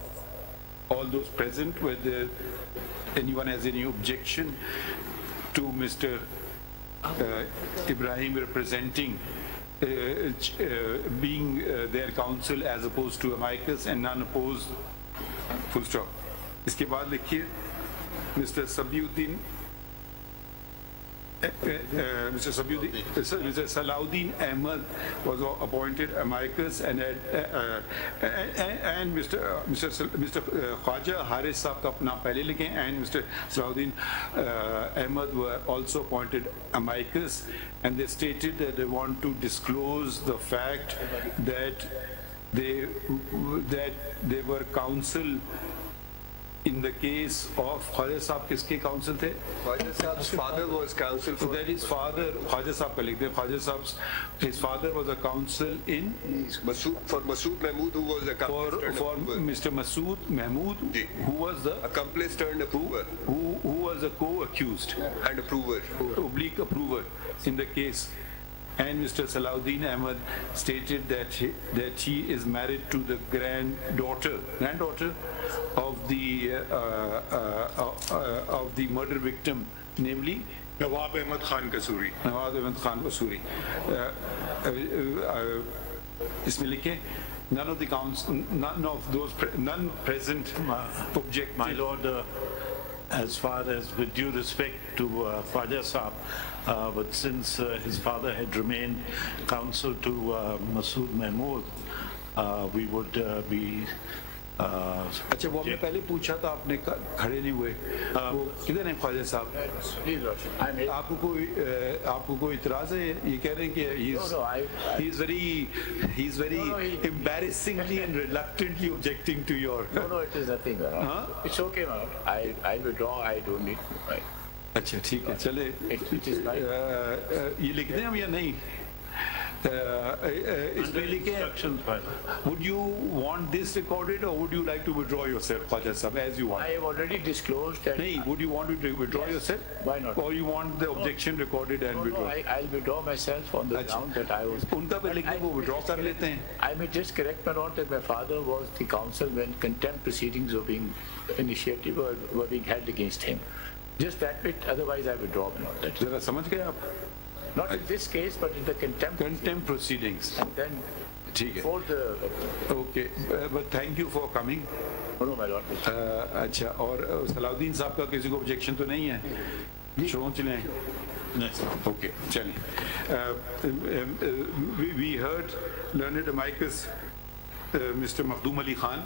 all those present whether anyone has any objection to Mr. Ibrahim representing being their counsel as opposed to amicus, and none opposed. Full stop. इसके बाद लिखिए Mr. Mr. Salahuddin Ahmed was appointed amicus, and Mr. Khwaja Haris Saab का अपना पहले लिखें, and Mr. Salahuddin Ahmed were also appointed amicus, and they stated that they want to disclose the fact that they were counsel in the case of Khwaja Saab. किसके counsel थे? Khwaja Saab's father was counsel for... That his father, Khwaja Saab का लिखते हैं, Khwaja Saab's, his father was a counsel in... For Masood Mahmood, who was accomplice turned for Mr. Masood Mahmood, who was the... Accomplice turned approver. Who was a co-accused. And approver. Oblique approver in the case. And Mr. Salahuddin Ahmed stated that he is married to the granddaughter of the murder victim, namely Nawaz Ahmed Khan Kasuri. Nawaz Ahmed Khan Kasuri. इसमें लिखे none present object. My lord, as far as with due respect to Khwaja Saab, but since his father had remained counsel to Masood Mahmood, we would be... अच्छा वो हमने पहले पूछा था, आपने खड़े नहीं हुए, वो किधर हैं ख्वाजा साहब? आपको कोई इतराज है? ये कह रहे हैं कि he's very embarrassingly and reluctantly objecting to your... No, it is nothing. It's okay, man. I withdraw. I don't need to. अच्छा ठीक है, चले. It is right. ये लिख दें हम या नहीं? Would you want this recorded, or would you like to withdraw yourself, Khwaja Sahab, as you want? I have already disclosed that. Would you want to withdraw yourself? Why not? Or you want the objection recorded and withdraw? I'll withdraw myself on the ground that I was... उनका भी लिखने वो withdraw कर लेते हैं. I may just correct my note that my father was the counsel when contempt proceedings were being initiated or were being held against him. Just that bit, otherwise I withdraw my note. जरा समझ गए आप? Not in this case, but in the contempt proceedings. And then for the... Okay, but thank you for coming. No, my lord. अच्छा, और सलाउद्दीन साहब का किसी को objection तो नहीं है? सोच लें. Okay, चलिए. We heard learned amicus Mr. Makhdoom Ali Khan.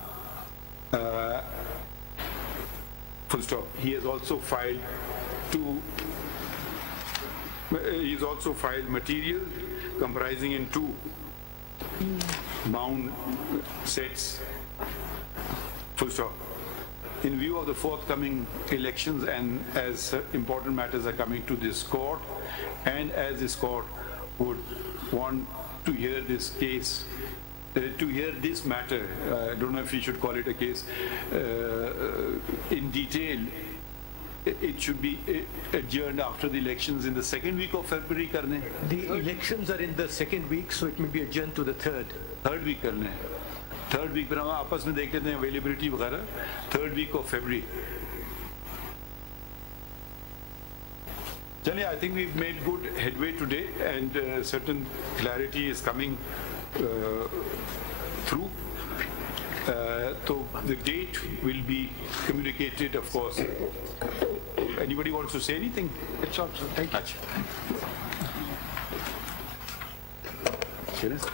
Full stop. He has also filed he's also filed material comprising in 2 bound sets. Full stop. In view of the forthcoming elections, and as important matters are coming to this court, and as this court would want to hear this case, to hear this matter, I don't know if we should call it a case, in detail, it should be adjourned after the elections in the 2nd week of February. Karne. The elections are in the 2nd week, so it may be adjourned to the 3rd. 3rd week karne. 3rd week पर हम आपस में देख लेते हैं availability वगैरह. 3rd week of February. Jani, I think we've made good headway today, and certain clarity is coming through. So the date will be communicated, of course. Anybody wants to say anything? It's all, thank you. Cheers.